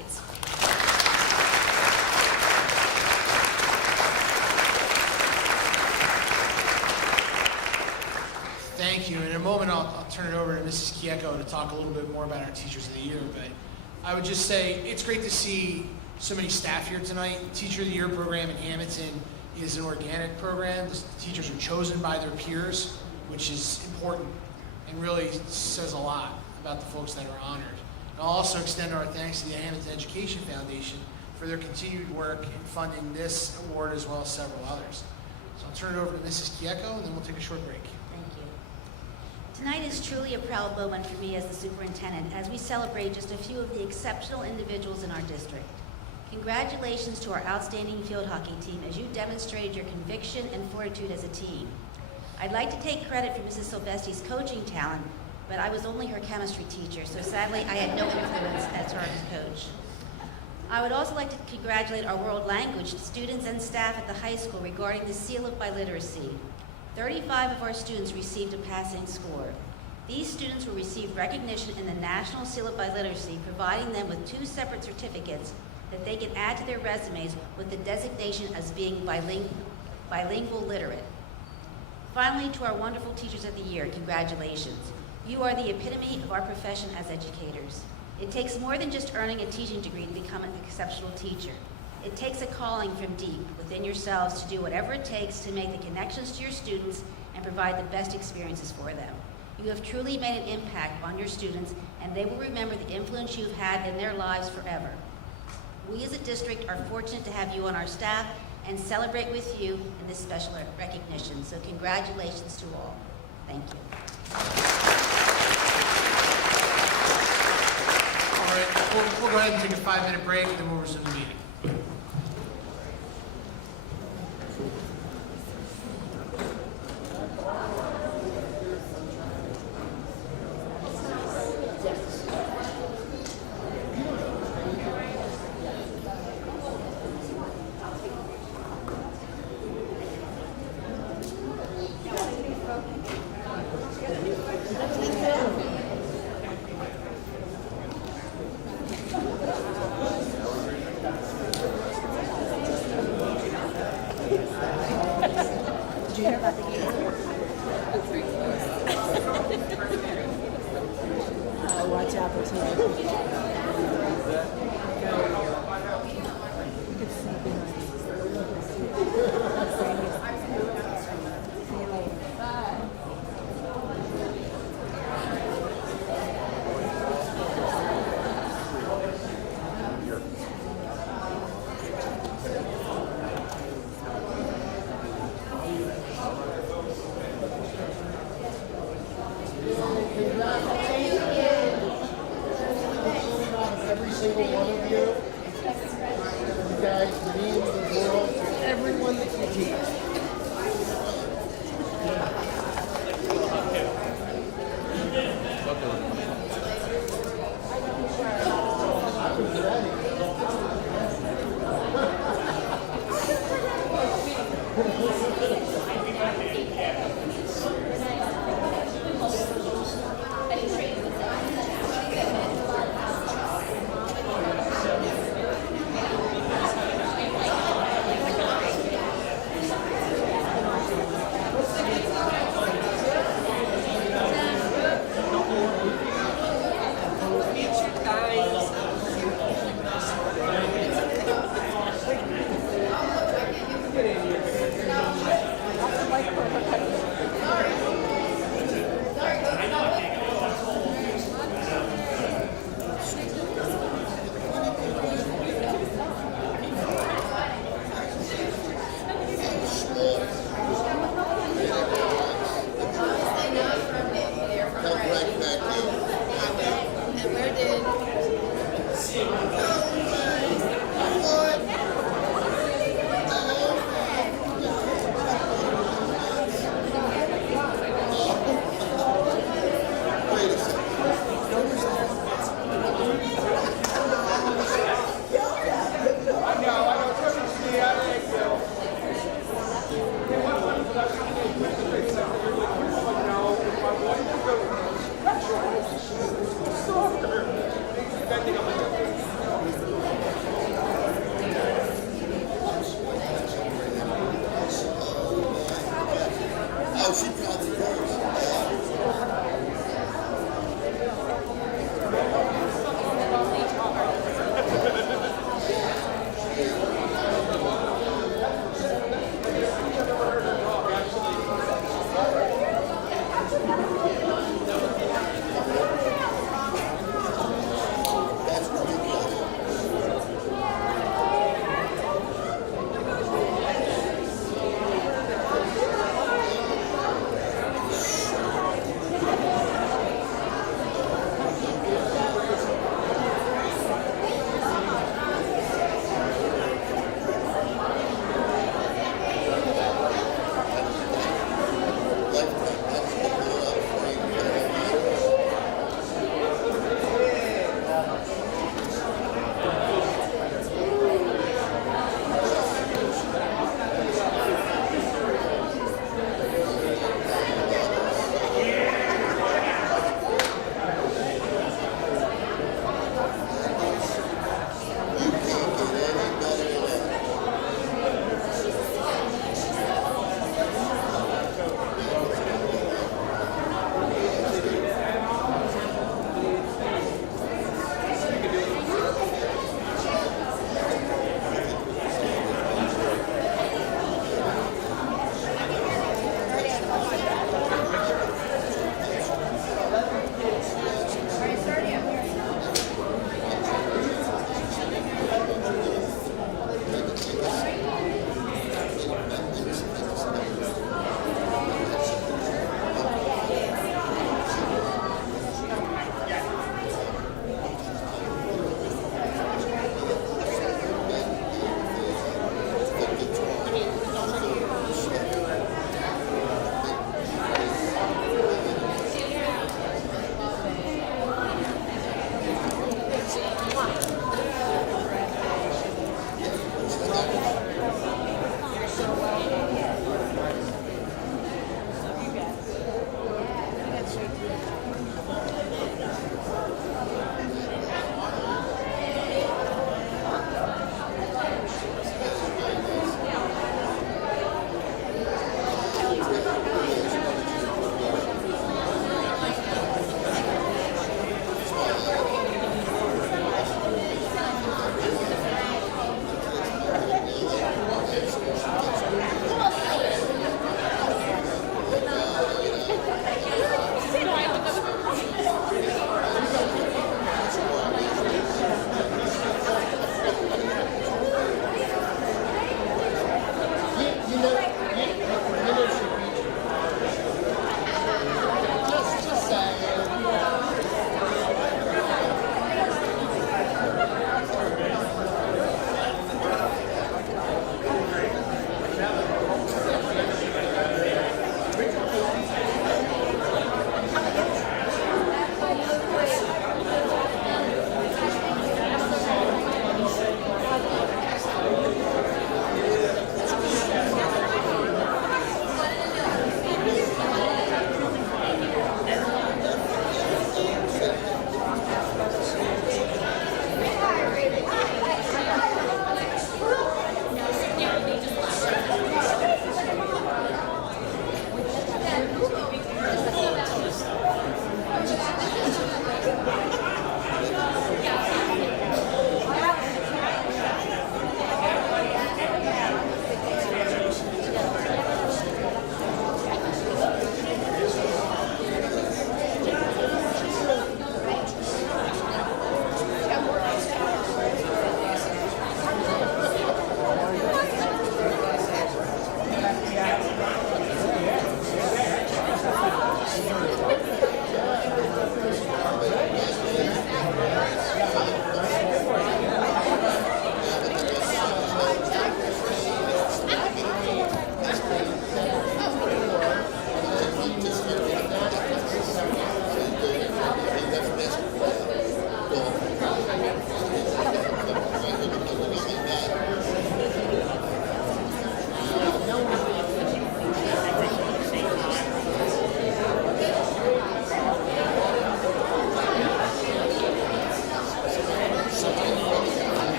Thank you. In a moment, I'll turn it over to Mrs. Kieko to talk a little bit more about our Teachers of the Year, but I would just say it's great to see so many staff here tonight. The Teacher of the Year program in Hammonton is an organic program. The teachers are chosen by their peers, which is important and really says a lot about the folks that are honored. And I'll also extend our thanks to the Hammonton Education Foundation for their continued work in funding this award as well as several others. So I'll turn it over to Mrs. Kieko, and then we'll take a short break. Thank you. Tonight is truly a proud moment for me as the superintendent as we celebrate just a few of the exceptional individuals in our district. Congratulations to our outstanding field hockey team as you demonstrated your conviction and fortitude as a team. I'd like to take credit for Mrs. Silvestri's coaching talent, but I was only her chemistry teacher, so sadly I had no influence as her coach. I would also like to congratulate our world language students and staff at the high school regarding the Seal of Biliteracy. 35 of our students received a passing score. These students will receive recognition in the National Seal of Biliteracy, providing them with 2 separate certificates that they can add to their resumes with the designation as being bilingual literate. Finally, to our wonderful Teachers of the Year, congratulations. You are the epitome of our profession as educators. It takes more than just earning a teaching degree to become an exceptional teacher. It takes a calling from deep within yourselves to do whatever it takes to make the connections to your students and provide the best experiences for them. You have truly made an impact on your students, and they will remember the influence you've had in their lives forever. We as a district are fortunate to have you on our staff and celebrate with you in this special recognition. So congratulations to all. Thank you. All right, we'll go ahead and take a 5-minute break, and then we'll resume the meeting. Did you hear about the game? Watch out for tonight. Every single one of you. You guys mean the world to everyone that you teach.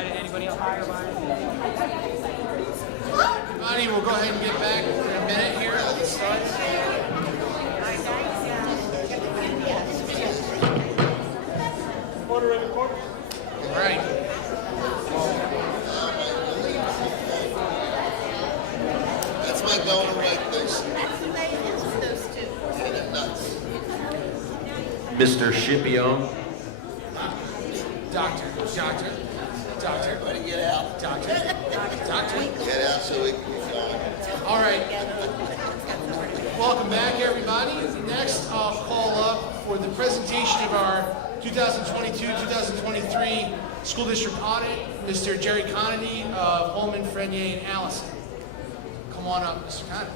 Did anybody else want to go by? Everybody, we'll go ahead and get back in a minute here. Let's start. Order in the court. All right. That's my going right place. That's amazing, those two. Yeah, they're nuts. Mr. Scipione. Doctor. Everybody get out. Doctor. Get out so we can be going. All right. Welcome back, everybody. Next, I'll call up for the presentation of our 2022-2023 school district audit, Mr. Jerry Conity of Holman, Frenier, and Allison. Come on up, Mr. Conity.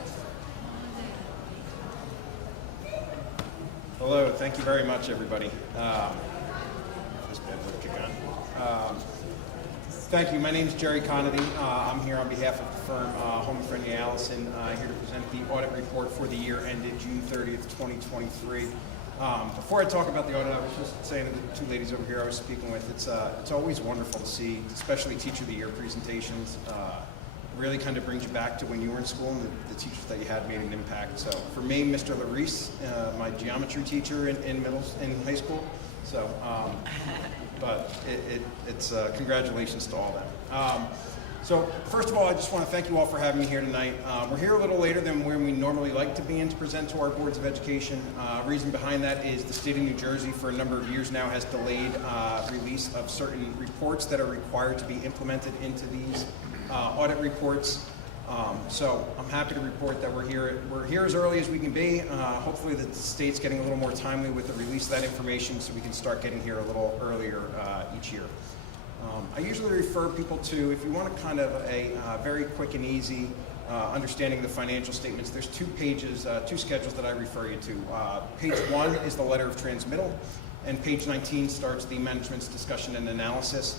Hello, thank you very much, everybody. This bad would kick on. Thank you. My name is Jerry Conity. I'm here on behalf of the firm Holman, Frenier, Allison, here to present the audit report for the year ended June 30th, 2023. Before I talk about the audit, I was just saying to the two ladies over here I was speaking with, it's always wonderful to see, especially Teacher of the Year presentations. Really kind of brings you back to when you were in school and the teachers that you had made an impact. So for me, Mr. Larice, my geometry teacher in high school. So, but it's congratulations to all of them. So first of all, I just want to thank you all for having me here tonight. We're here a little later than where we normally like to be in to present to our boards of education. Reason behind that is the state of New Jersey for a number of years now has delayed release of certain reports that are required to be implemented into these audit reports. So I'm happy to report that we're here as early as we can be. Hopefully the state's getting a little more timely with the release of that information so we can start getting here a little earlier each year. I usually refer people to, if you want kind of a very quick and easy understanding of the financial statements, there's two pages, two schedules that I refer you to. Page 1 is the letter of transmittal, and page 19 starts the management's discussion and analysis.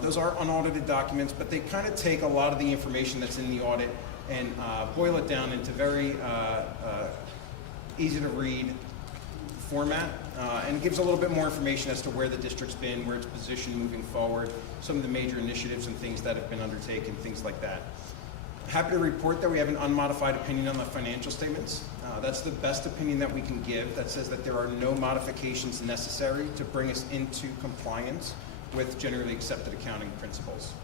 Those are unaudited documents, but they kind of take a lot of the information that's in the audit and boil it down into very easy to read format, and gives a little bit more information as to where the district's been, where it's positioned moving forward, some of the major initiatives and things that have been undertaken, things like that. Happy to report that we have an unmodified opinion on the financial statements. That's the best opinion that we can give that says that there are no modifications necessary to bring us into compliance with generally accepted accounting principles.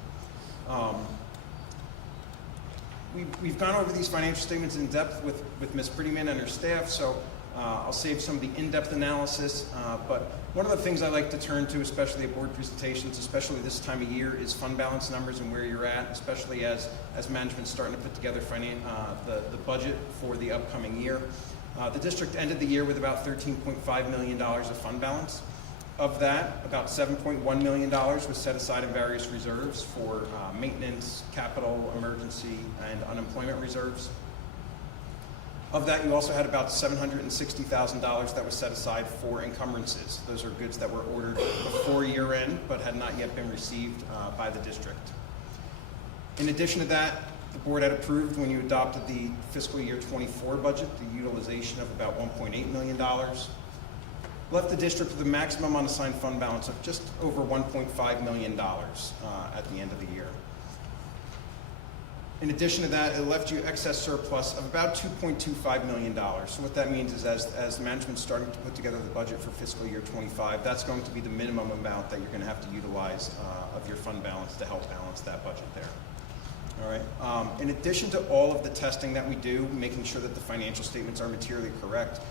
We've gone over these financial statements in depth with Ms. Prettyman and her staff, so I'll save some of the in-depth analysis, but one of the things I like to turn to, especially at board presentations, especially this time of year, is fund balance numbers and where you're at, especially as management's starting to put together the budget for the upcoming year. The district ended the year with about $13.5 million of fund balance. Of that, about $7.1 million was set aside in various reserves for maintenance, capital, emergency, and unemployment reserves. Of that, you also had about $760,000 that was set aside for encumbrances. Those are goods that were ordered before year end, but had not yet been received by the district. In addition to that, the board had approved when you adopted the fiscal year 24 budget, the utilization of about $1.8 million. Left the district with a maximum unassigned fund balance of just over $1.5 million at the end of the year. In addition to that, it left you excess surplus of about $2.25 million. So what that means is as management's starting to put together the budget for fiscal year 25, that's going to be the minimum amount that you're going to have to utilize of your fund balance to help balance that budget there. All right. In addition to all of the testing that we do, making sure that the financial statements are materially correct,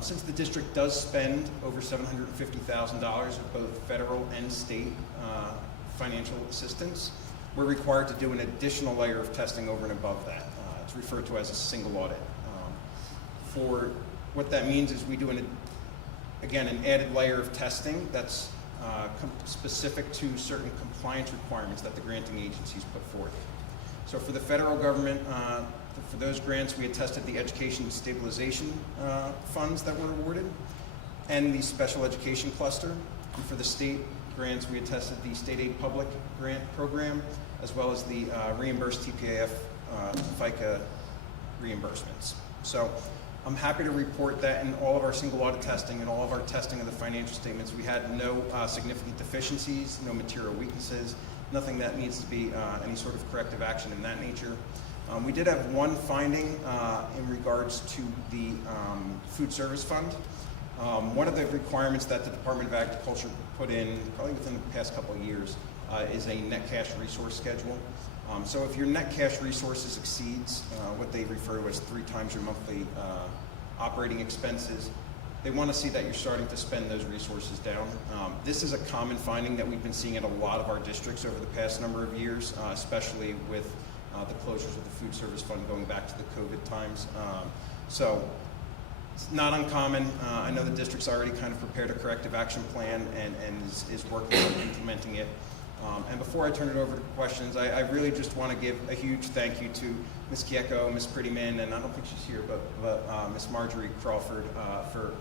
since the district does spend over $750,000 of both federal and state financial assistance, we're required to do an additional layer of testing over and above that. It's referred to as a single audit. For what that means is we do an added layer of testing that's specific to certain compliance requirements that the granting agencies put forth. So for the federal government, for those grants, we had tested the education stabilization funds that were awarded and the special education cluster. And for the state grants, we had tested the state aid public grant program as well as the reimbursed TPAF FICA reimbursements. So I'm happy to report that in all of our single audit testing and all of our testing of the financial statements, we had no significant deficiencies, no material weaknesses, nothing that needs to be any sort of corrective action in that nature. We did have one finding in regards to the food service fund. One of the requirements that the Department of Agriculture put in, probably within the past couple of years, is a net cash resource schedule. So if your net cash resources exceeds what they refer to as 3 times your monthly operating expenses, they want to see that you're starting to spend those resources down. This is a common finding that we've been seeing in a lot of our districts over the past number of years, especially with the closures of the food service fund going back to the COVID times. So it's not uncommon. I know the district's already kind of prepared a corrective action plan and is working on implementing it. And before I turn it over to questions, I really just want to give a huge thank you to Ms. Kieko, Ms. Prettyman, and I don't think she's here, but Ms. Marjorie Crawford for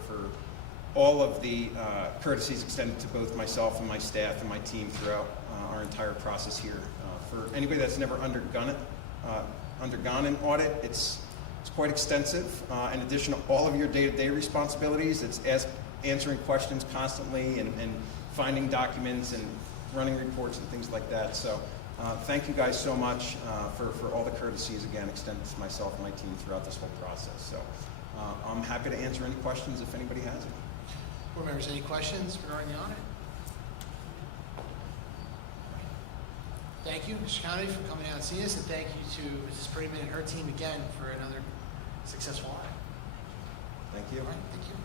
all of the courtesies extended to both myself and my staff and my team throughout our entire process here. For anybody that's never undergone an audit, it's quite extensive. In addition to all of your day-to-day responsibilities, it's answering questions constantly and finding documents and running reports and things like that. So thank you guys so much for all the courtesies, again, extended to myself and my team throughout this whole process. So I'm happy to answer any questions if anybody has any. Board members, any questions regarding the audit? Thank you, Mr. County, for coming out and seeing us, and thank you to Mrs. Prettyman and her team again for another successful audit. Thank you. All right, thank you.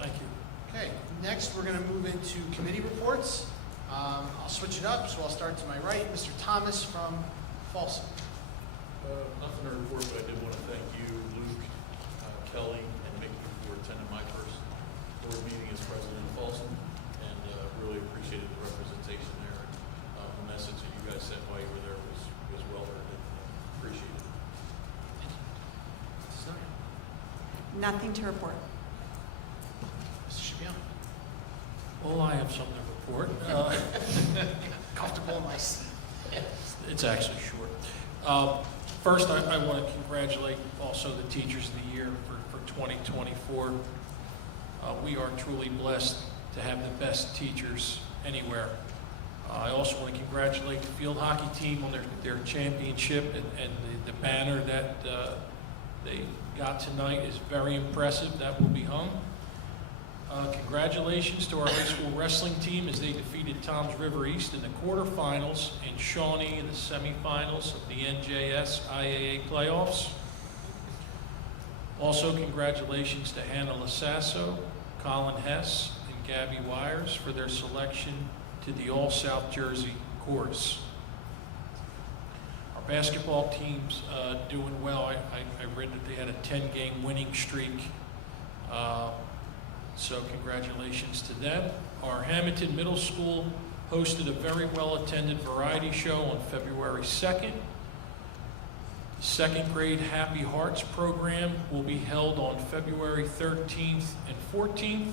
Thank you. Okay, next we're going to move into committee reports. I'll switch it up, so I'll start to my right. Mr. Thomas from Folsom. Nothing to report, but I did want to thank you, Luke, Kelly, and Mickey for attending my first board meeting as president of Folsom, and really appreciated the representation there. The message that you guys sent while you were there was well earned, and appreciated it. Nothing to report. Mr. Shipion. Well, I have something to report. Comfortable in my seat. It's actually short. First, I want to congratulate also the Teachers of the Year for 2024. We are truly blessed to have the best teachers anywhere. I also want to congratulate the field hockey team on their championship, and the banner that they got tonight is very impressive. That will be hung. Congratulations to our high school wrestling team as they defeated Toms River East in the quarterfinals and Shawnee in the semifinals of the NJS IAA playoffs. Also, congratulations to Hannah Lasasso, Colin Hess, and Gabby Wires for their selection to the All-South Jersey course. Our basketball team's doing well. I read that they had a 10-game winning streak. So congratulations to them. Our Hammonton Middle School hosted a very well-attended variety show on February 2nd. The second grade Happy Hearts program will be held on February 13th and 14th.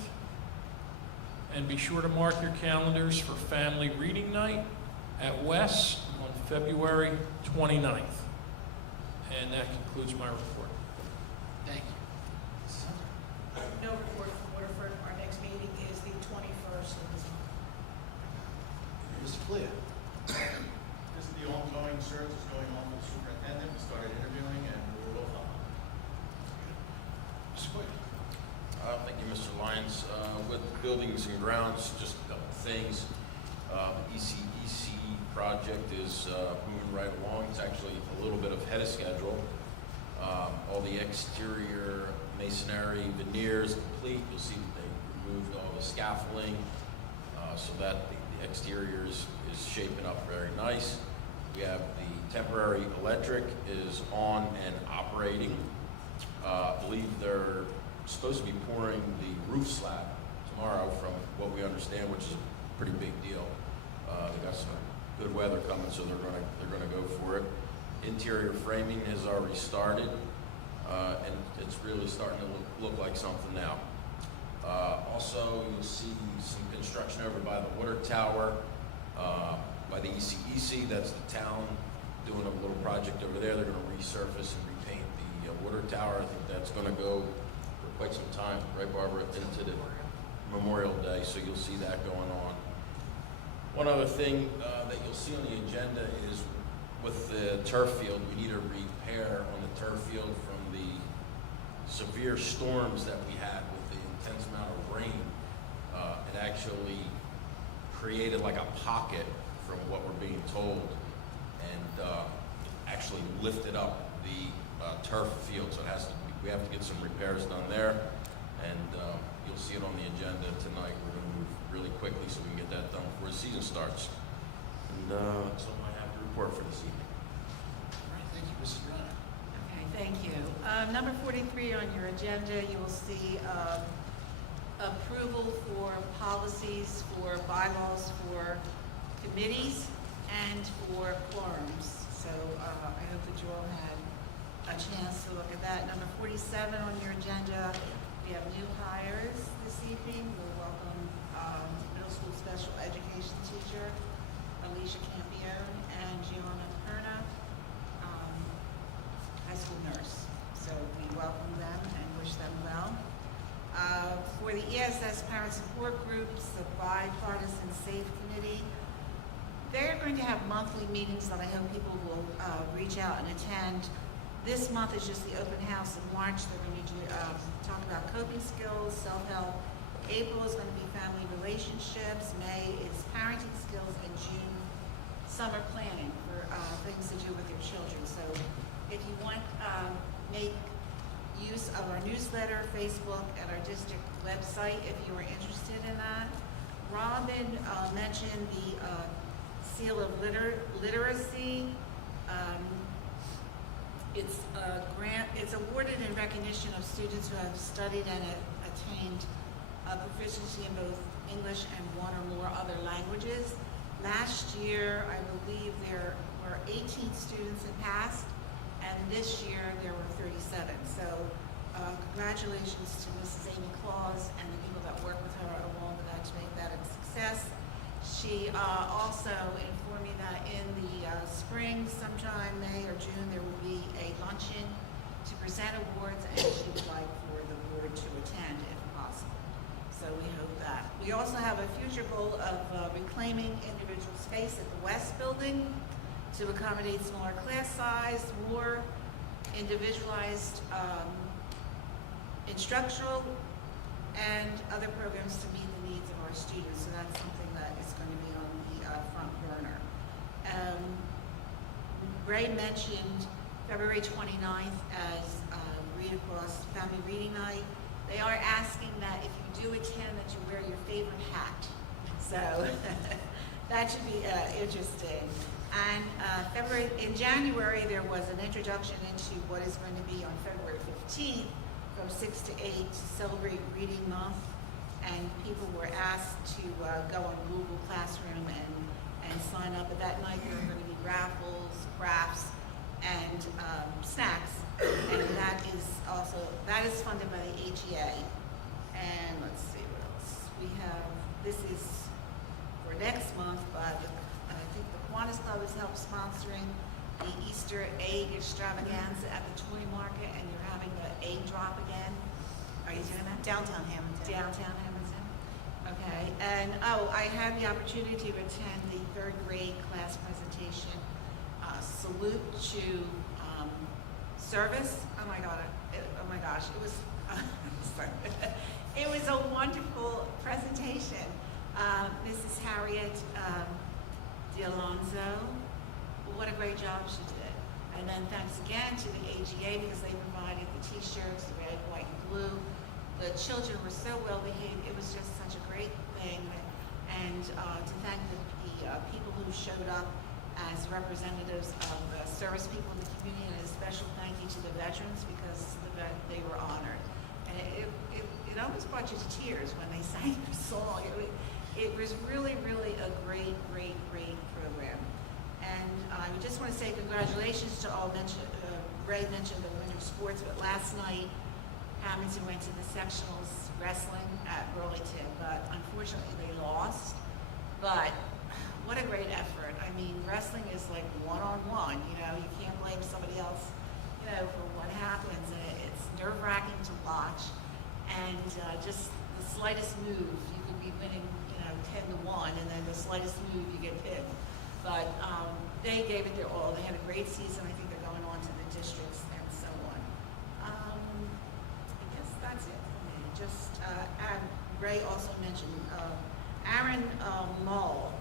And be sure to mark your calendars for Family Reading Night at Wes on February 29th. And that concludes my report. Thank you. No report from Waterford. Our next meeting is the 21st of this month. Mr. Flea. This is the ongoing search that's going on for the superintendent. We started interviewing and we will follow. Mr. Quinn. Thank you, Mr. Lyons. With buildings and grounds, just a couple things. ECEC project is moving right along. It's actually a little bit ahead of schedule. All the exterior masonry veneers complete. You'll see that they removed all the scaffolding so that the exterior is shaping up very nice. We have the temporary electric is on and operating. I believe they're supposed to be pouring the roof slab tomorrow from what we understand, which is a pretty big deal. They got some good weather coming, so they're gonna go for it. Interior framing has already started, and it's really starting to look like something now. Also, you'll see some construction over by the water tower, by the ECEC. That's the town doing a little project over there. They're going to resurface and repaint the water tower. I think that's going to go for quite some time, right, Barbara, into the Memorial Day. So you'll see that going on. One other thing that you'll see on the agenda is with the turf field, we need a repair on the turf field from the severe storms that we had with the intense amount of rain. It actually created like a pocket from what we're being told, and actually lifted up the turf field. So it has to, we have to get some repairs done there, and you'll see it on the agenda tonight. We're going to move really quickly so we can get that done before the season starts. And that's all I have to report for this evening. All right, thank you, Mrs. Brenner. Okay, thank you. Number 43 on your agenda, you will see approval for policies, for bylaws, for committees, and for quorums. So I hope that you all had a chance to look at that. Number 47 on your agenda, we have new hires this evening. We'll welcome middle school special education teacher Alicia Campione and Gianna Perna, high school nurse. So we welcome them and wish them well. For the ESS Parent Support Groups, the Bipartisan Safe Committee, they're going to have monthly meetings that I hope people will reach out and attend. This month is just the open house. In March, they're going to talk about coping skills, self-help. April is going to be family relationships. May is parenting skills, and June, summer planning for things to do with your children. So if you want make use of our newsletter, Facebook, and our district website if you are interested in that. Robin mentioned the Seal of Literacy. It's a grant. It's awarded in recognition of students who have studied and attained proficiency in both English and one or more other languages. Last year, I believe there were 18 students that passed, and this year there were 37. So congratulations to Mrs. Amy Claus and the people that work with her along with that to make that a success. She also informed me that in the spring, sometime May or June, there will be a luncheon to present awards, and she would like for the board to attend if possible. So we hope that. We also have a future goal of reclaiming individual space at the West Building to accommodate smaller class size, more individualized instructional and other programs to meet the needs of our students. So that's something that is going to be on the front burner. Ray mentioned February 29th as Read Across Family Reading Night. They are asking that if you do attend that you wear your favorite hat. So that should be interesting. And in January, there was an introduction into what is going to be on February 15th from 6 to 8 to celebrate Reading Month. And people were asked to go on Google Classroom and sign up. But that night, there are going to be raffles, crafts, and snacks. And that is funded by the HEA. And let's see what else. We have, this is for next month, but I think the Kiwanis Club is help sponsoring the Easter egg extravaganza at the toy market, and you're having the egg drop again. Are you doing that? Downtown Hammonton. Downtown Hammonton. Okay, and I had the opportunity to attend the third grade class presentation. Salute to service. Oh my God! Oh my gosh! It was it was a wonderful presentation. Mrs. Harriet D'Alonzo, what a great job she did. And then thanks again to the AGA because they provided the T-shirts, the red, white, and blue. The children were so well behaved. It was just such a great thing. And to thank the people who showed up as representatives of the service people in the community, and a special thank you to the veterans because they were honored. And it almost brought you to tears when they sang the song. It was really, really a great, great, great program. And I just want to say congratulations to all. Ray mentioned the winter sports, but last night Hammonton went to the sectionals wrestling at Burlington, but unfortunately they lost. But what a great effort. I mean, wrestling is like one-on-one, you know, you can't blame somebody else, you know, for what happens. And it's nerve-wracking to watch. And just the slightest move, you could be winning, you know, 10 to 1, and then the slightest move, you get pinned. But they gave it their all. They had a great season. I think they're going on to the districts and so on. I guess that's it for me. Just, and Ray also mentioned, Aaron Mull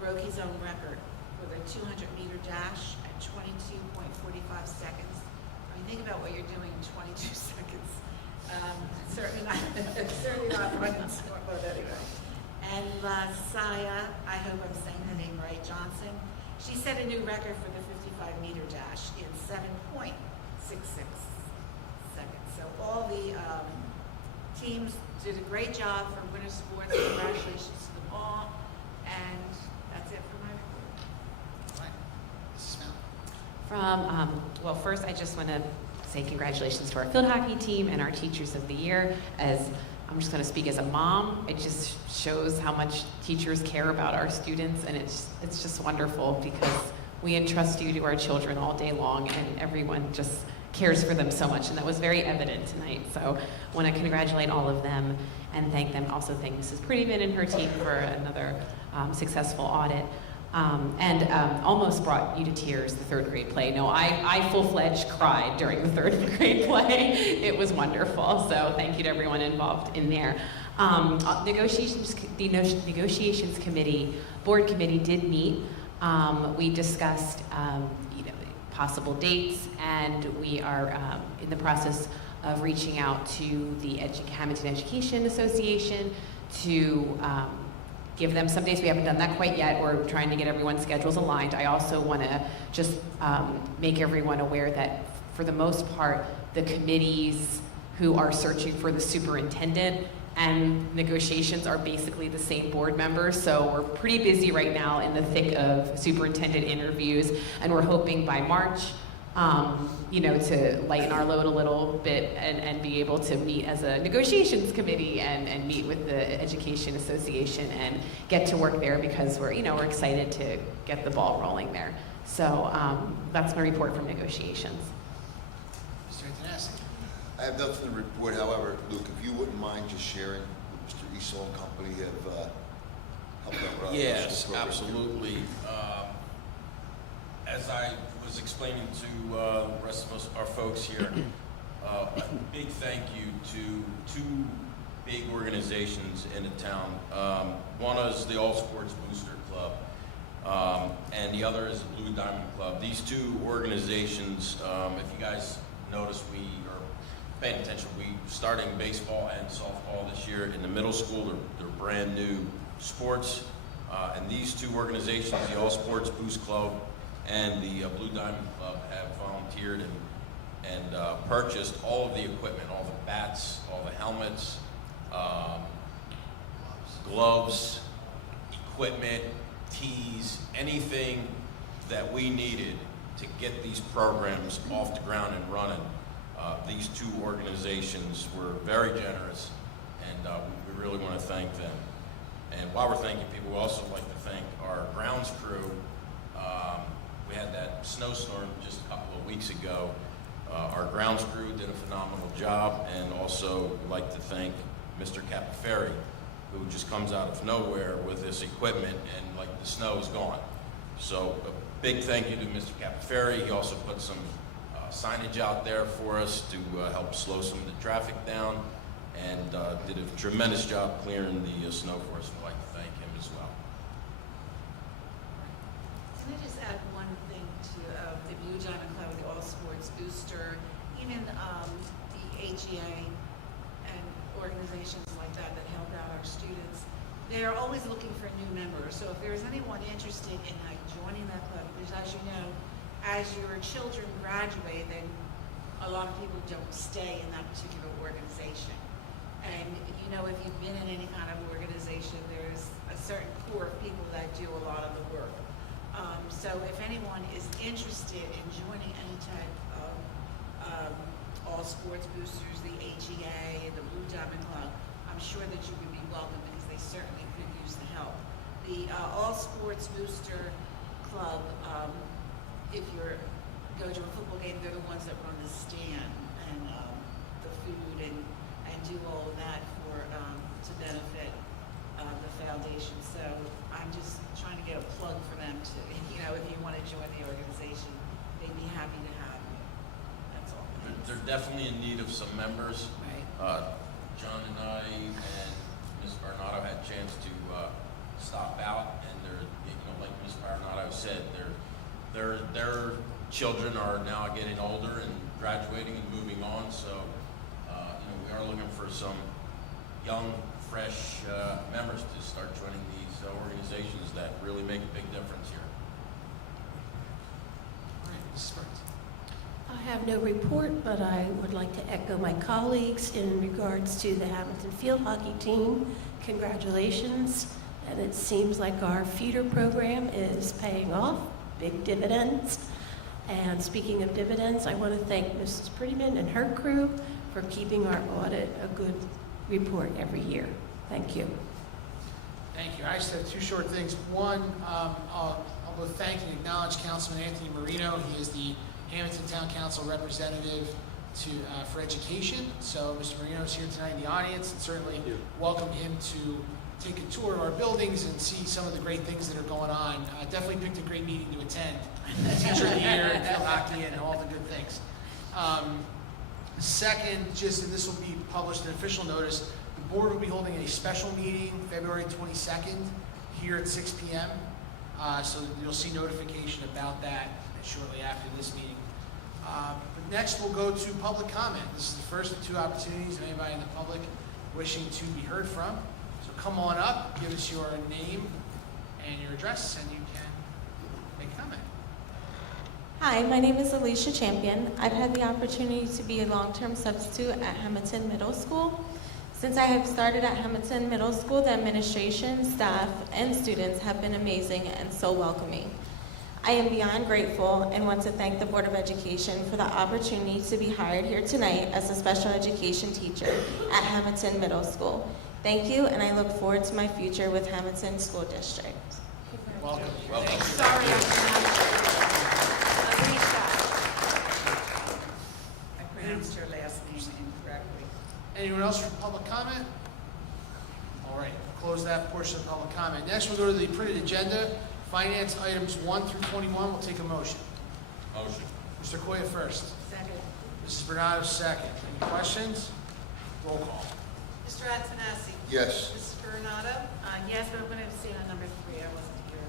broke his own record for the 200-meter dash at 22.45 seconds. I mean, think about what you're doing in 22 seconds. Certainly not running smart, but anyway. And Saya, I hope I'm saying her name right, Johnson, she set a new record for the 55-meter dash in 7.66 seconds. So all the teams did a great job for winter sports. Congratulations to them all. And that's it for my report. All right. Mrs. Fallon. Well, first I just want to say congratulations to our field hockey team and our teachers of the year. As I'm just going to speak as a mom, it just shows how much teachers care about our students, and it's just wonderful because we entrust you to our children all day long, and everyone just cares for them so much, and that was very evident tonight. So I want to congratulate all of them and thank them. Also thank Mrs. Prettyman and her team for another successful audit. And almost brought you to tears, the third grade play. No, I full-fledged cried during the third grade play. It was wonderful, so thank you to everyone involved in there. The negotiations committee, board committee did meet. We discussed possible dates, and we are in the process of reaching out to the Hammonton Education Association to give them some dates. We haven't done that quite yet. We're trying to get everyone's schedules aligned. I also want to just make everyone aware that for the most part, the committees who are searching for the superintendent and negotiations are basically the same board members. So we're pretty busy right now in the thick of superintendent interviews, and we're hoping by March, to lighten our load a little bit and be able to meet as a negotiations committee and meet with the Education Association and get to work there because we're excited to get the ball rolling there. So that's my report from negotiations. Mr. Antonassi. I have nothing to report. However, Luke, if you wouldn't mind just sharing what Mr. Esau and company have helped out. Yes, absolutely. As I was explaining to the rest of our folks here, a big thank you to two big organizations in the town. One is the All Sports Booster Club, and the other is the Blue Diamond Club. These two organizations, if you guys notice, we are paying attention. We starting baseball and softball this year in the middle school. They're brand new sports, and these two organizations, the All Sports Boost Club and the Blue Diamond Club, have volunteered and purchased all of the equipment, all the bats, all the helmets, gloves, equipment, tees, anything that we needed to get these programs off the ground and running. These two organizations were very generous, and we really want to thank them. And while we're thanking people, we also like to thank our grounds crew. We had that snowstorm just a couple of weeks ago. Our grounds crew did a phenomenal job, and also would like to thank Mr. Capaferri, who just comes out of nowhere with this equipment, and like the snow is gone. So a big thank you to Mr. Capaferri. He also put some signage out there for us to help slow some of the traffic down, and did a tremendous job clearing the snow for us. We'd like to thank him as well. Can I just add one thing to the Blue Diamond Club, the All Sports Booster, even the AGA and organizations like that help out our students? They are always looking for new members. So if there's anyone interested in joining that club, because as you know, as your children graduate, then a lot of people don't stay in that particular organization. And if you've been in any kind of organization, there's a certain core of people that do a lot of the work. So if anyone is interested in joining any type of All Sports Boosters, the AGA, the Blue Diamond Club, I'm sure that you would be welcome because they certainly could use the help. The All Sports Booster Club, if you go to a football game, they're the ones that run the stand and the food and do all of that to benefit the Foundation, so I'm just trying to get a plug for them to, if you want to join the organization, they'd be happy to have you. That's all. They're definitely in need of some members. Right. John and I and Ms. Bernardo had a chance to stop out, and they're, like Ms. Bernardo said, their children are now getting older and graduating and moving on. So, we are looking for some young, fresh members to start joining these organizations that really make a big difference here. All right, Mrs. Burns. I have no report, but I would like to echo my colleagues in regards to the Hammonton field hockey team. Congratulations. And it seems like our feeder program is paying off, big dividends. And speaking of dividends, I want to thank Mrs. Prettyman and her crew for keeping our audit a good report every year. Thank you. Thank you. I just have two short things. One, I'll both thank and acknowledge Councilman Anthony Marino. He is the Hammonton Town Council representative for education. So Mr. Marino is here tonight in the audience, and certainly welcome him to take a tour of our buildings and see some of the great things that are going on. Definitely picked a great meeting to attend. Teacher of the Year and field hockey and all the good things. Second, and this will be published in official notice, the board will be holding a special meeting February 22nd here at 6 p.m. So you'll see notification about that shortly after this meeting. But next we'll go to public comment. This is the first of two opportunities of anybody in the public wishing to be heard from. So come on up, give us your name and your address, and you can make a comment. Hi, my name is Alicia Champion. I've had the opportunity to be a long-term substitute at Hammonton Middle School. Since I have started at Hammonton Middle School, the administration, staff, and students have been amazing and so welcoming. I am beyond grateful and want to thank the Board of Education for the opportunity to be hired here tonight as a special education teacher at Hammonton Middle School. Thank you, and I look forward to my future with Hammonton School District. Welcome. Welcome. Sorry, I pronounced her last name incorrectly. Anyone else for public comment? All right, close that portion of public comment. Next, we'll go to the printed agenda. Finance items 1 through 21. We'll take a motion. Motion. Mr. Koya first. Second. Mrs. Bernardo second. Any questions? Roll call. Mr. Antonassi? Yes. Mrs. Bernardo? Yes, but I'm going to abstain on number 3. I wasn't here.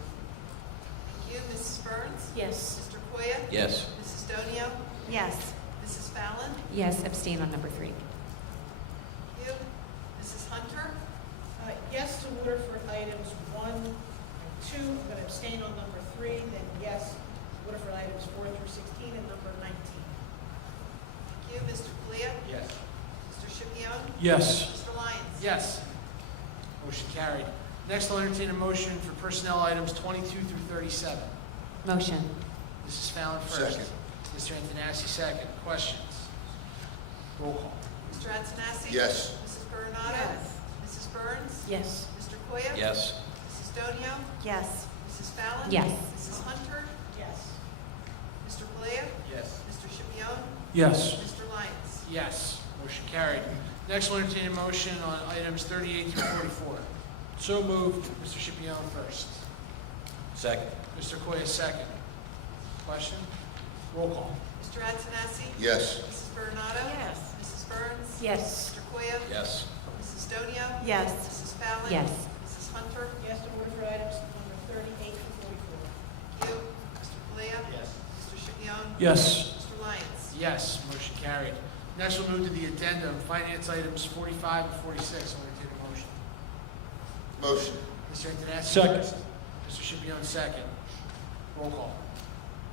Thank you. Mrs. Burns? Yes. Mr. Koya? Yes. Mrs. Donio? Yes. Mrs. Fallon? Yes, abstain on number 3. Thank you. Mrs. Hunter? Yes to Waterford items 1 and 2. I'm going to abstain on number 3. Then yes, Waterford items 4 through 16 and number 19. Thank you. Mr. Kalia? Yes. Mr. Shipion? Yes. Mr. Lyons? Yes. Motion carried. Next, I'll entertain a motion for personnel items 22 through 37. Motion. Mrs. Fallon first. Second. Mr. Antonassi second. Questions? Roll call. Mr. Antonassi? Yes. Mrs. Bernardo? Yes. Mrs. Burns? Yes. Mr. Koya? Yes. Mrs. Donio? Yes. Mrs. Fallon? Yes. Mrs. Hunter? Yes. Mr. Kalia? Yes. Mr. Shipion? Yes. Mr. Lyons? Yes. Motion carried. Next, we'll entertain a motion on items 38 through 44. So moved. Mr. Shipion first. Second. Mr. Koya second. Question? Roll call. Mr. Antonassi? Yes. Mrs. Bernardo? Yes. Mrs. Burns? Yes. Mr. Koya? Yes. Mrs. Donio? Yes. Mrs. Fallon? Yes. Mrs. Hunter? Yes to Waterford items number 38 through 44. Thank you. Mr. Kalia? Yes. Mr. Shipion? Yes. Mr. Lyons? Yes. Motion carried. Next, we'll move to the addendum, finance items 45 and 46. I'll entertain a motion. Motion. Mr. Antonassi Second. first. Mr. Shipion second. Roll call.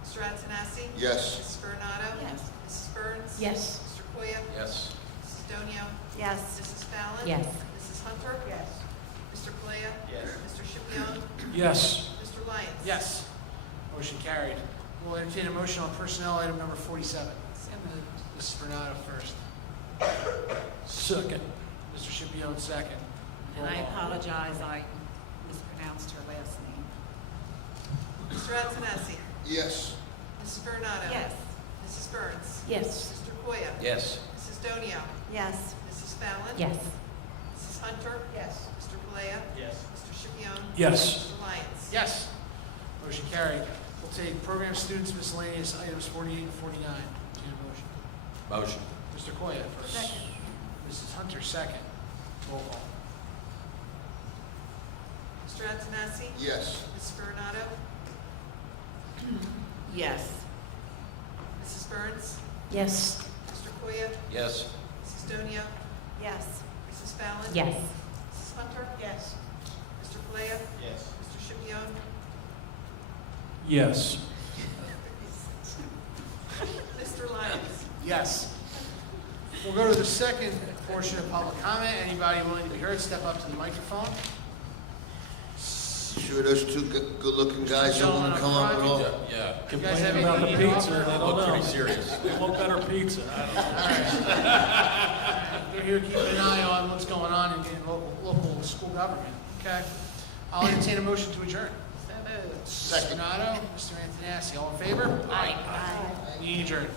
Mr. Antonassi? Yes. Mrs. Bernardo? Yes. Mrs. Burns? Yes. Mr. Koya? Yes. Mrs. Donio? Yes. Mrs. Fallon? Yes. Mrs. Hunter? Yes. Mr. Kalia? Yes. Mr. Shipion? Yes. Mr. Lyons? Yes. Motion carried. We'll entertain a motion on personnel item number 47. So moved. Mrs. Bernardo first. Second. Mr. Shipion second. And Roll I call. apologize, I mispronounced her last name. Mr. Antonassi? Yes. Mrs. Bernardo? Yes. Mrs. Burns? Yes. Mr. Koya? Yes. Mrs. Donio? Yes. Mrs. Fallon? Yes. Mrs. Hunter? Yes. Mr. Kalia? Yes. Mr. Schipion. Yes. Mr. Lyons. Yes. Motion carried. We'll take program students miscellaneous items 48 and 49. Entertain a motion. Motion. Mr. Koya first. Second. Mrs. Hunter second. Roll call. Mr. Antonassi. Yes. Mrs. Coronado. Yes. Mrs. Burns. Yes. Mr. Koya. Yes. Mrs. Donio. Yes. Mrs. Fallon. Yes. Mrs. Hunter. Yes. Mr. Falea. Yes. Mr. Schipion. Yes. Mr. Lyons. Yes. We'll go to the second portion of public comment. Anybody willing to be heard, step up to the microphone. Sure those two good-looking guys don't want to come up at all? Yeah. You guys have Complaining about the anything you need to pizza, offer? they don't Look know. pretty serious. They want better pizza. I don't know. They're here keeping an eye on what's going on in local school government. Okay. I'll entertain a motion to adjourn. So moved. Mr. Donato, Mr. Antonassi, all in favor? Aye. Meeting adjourned.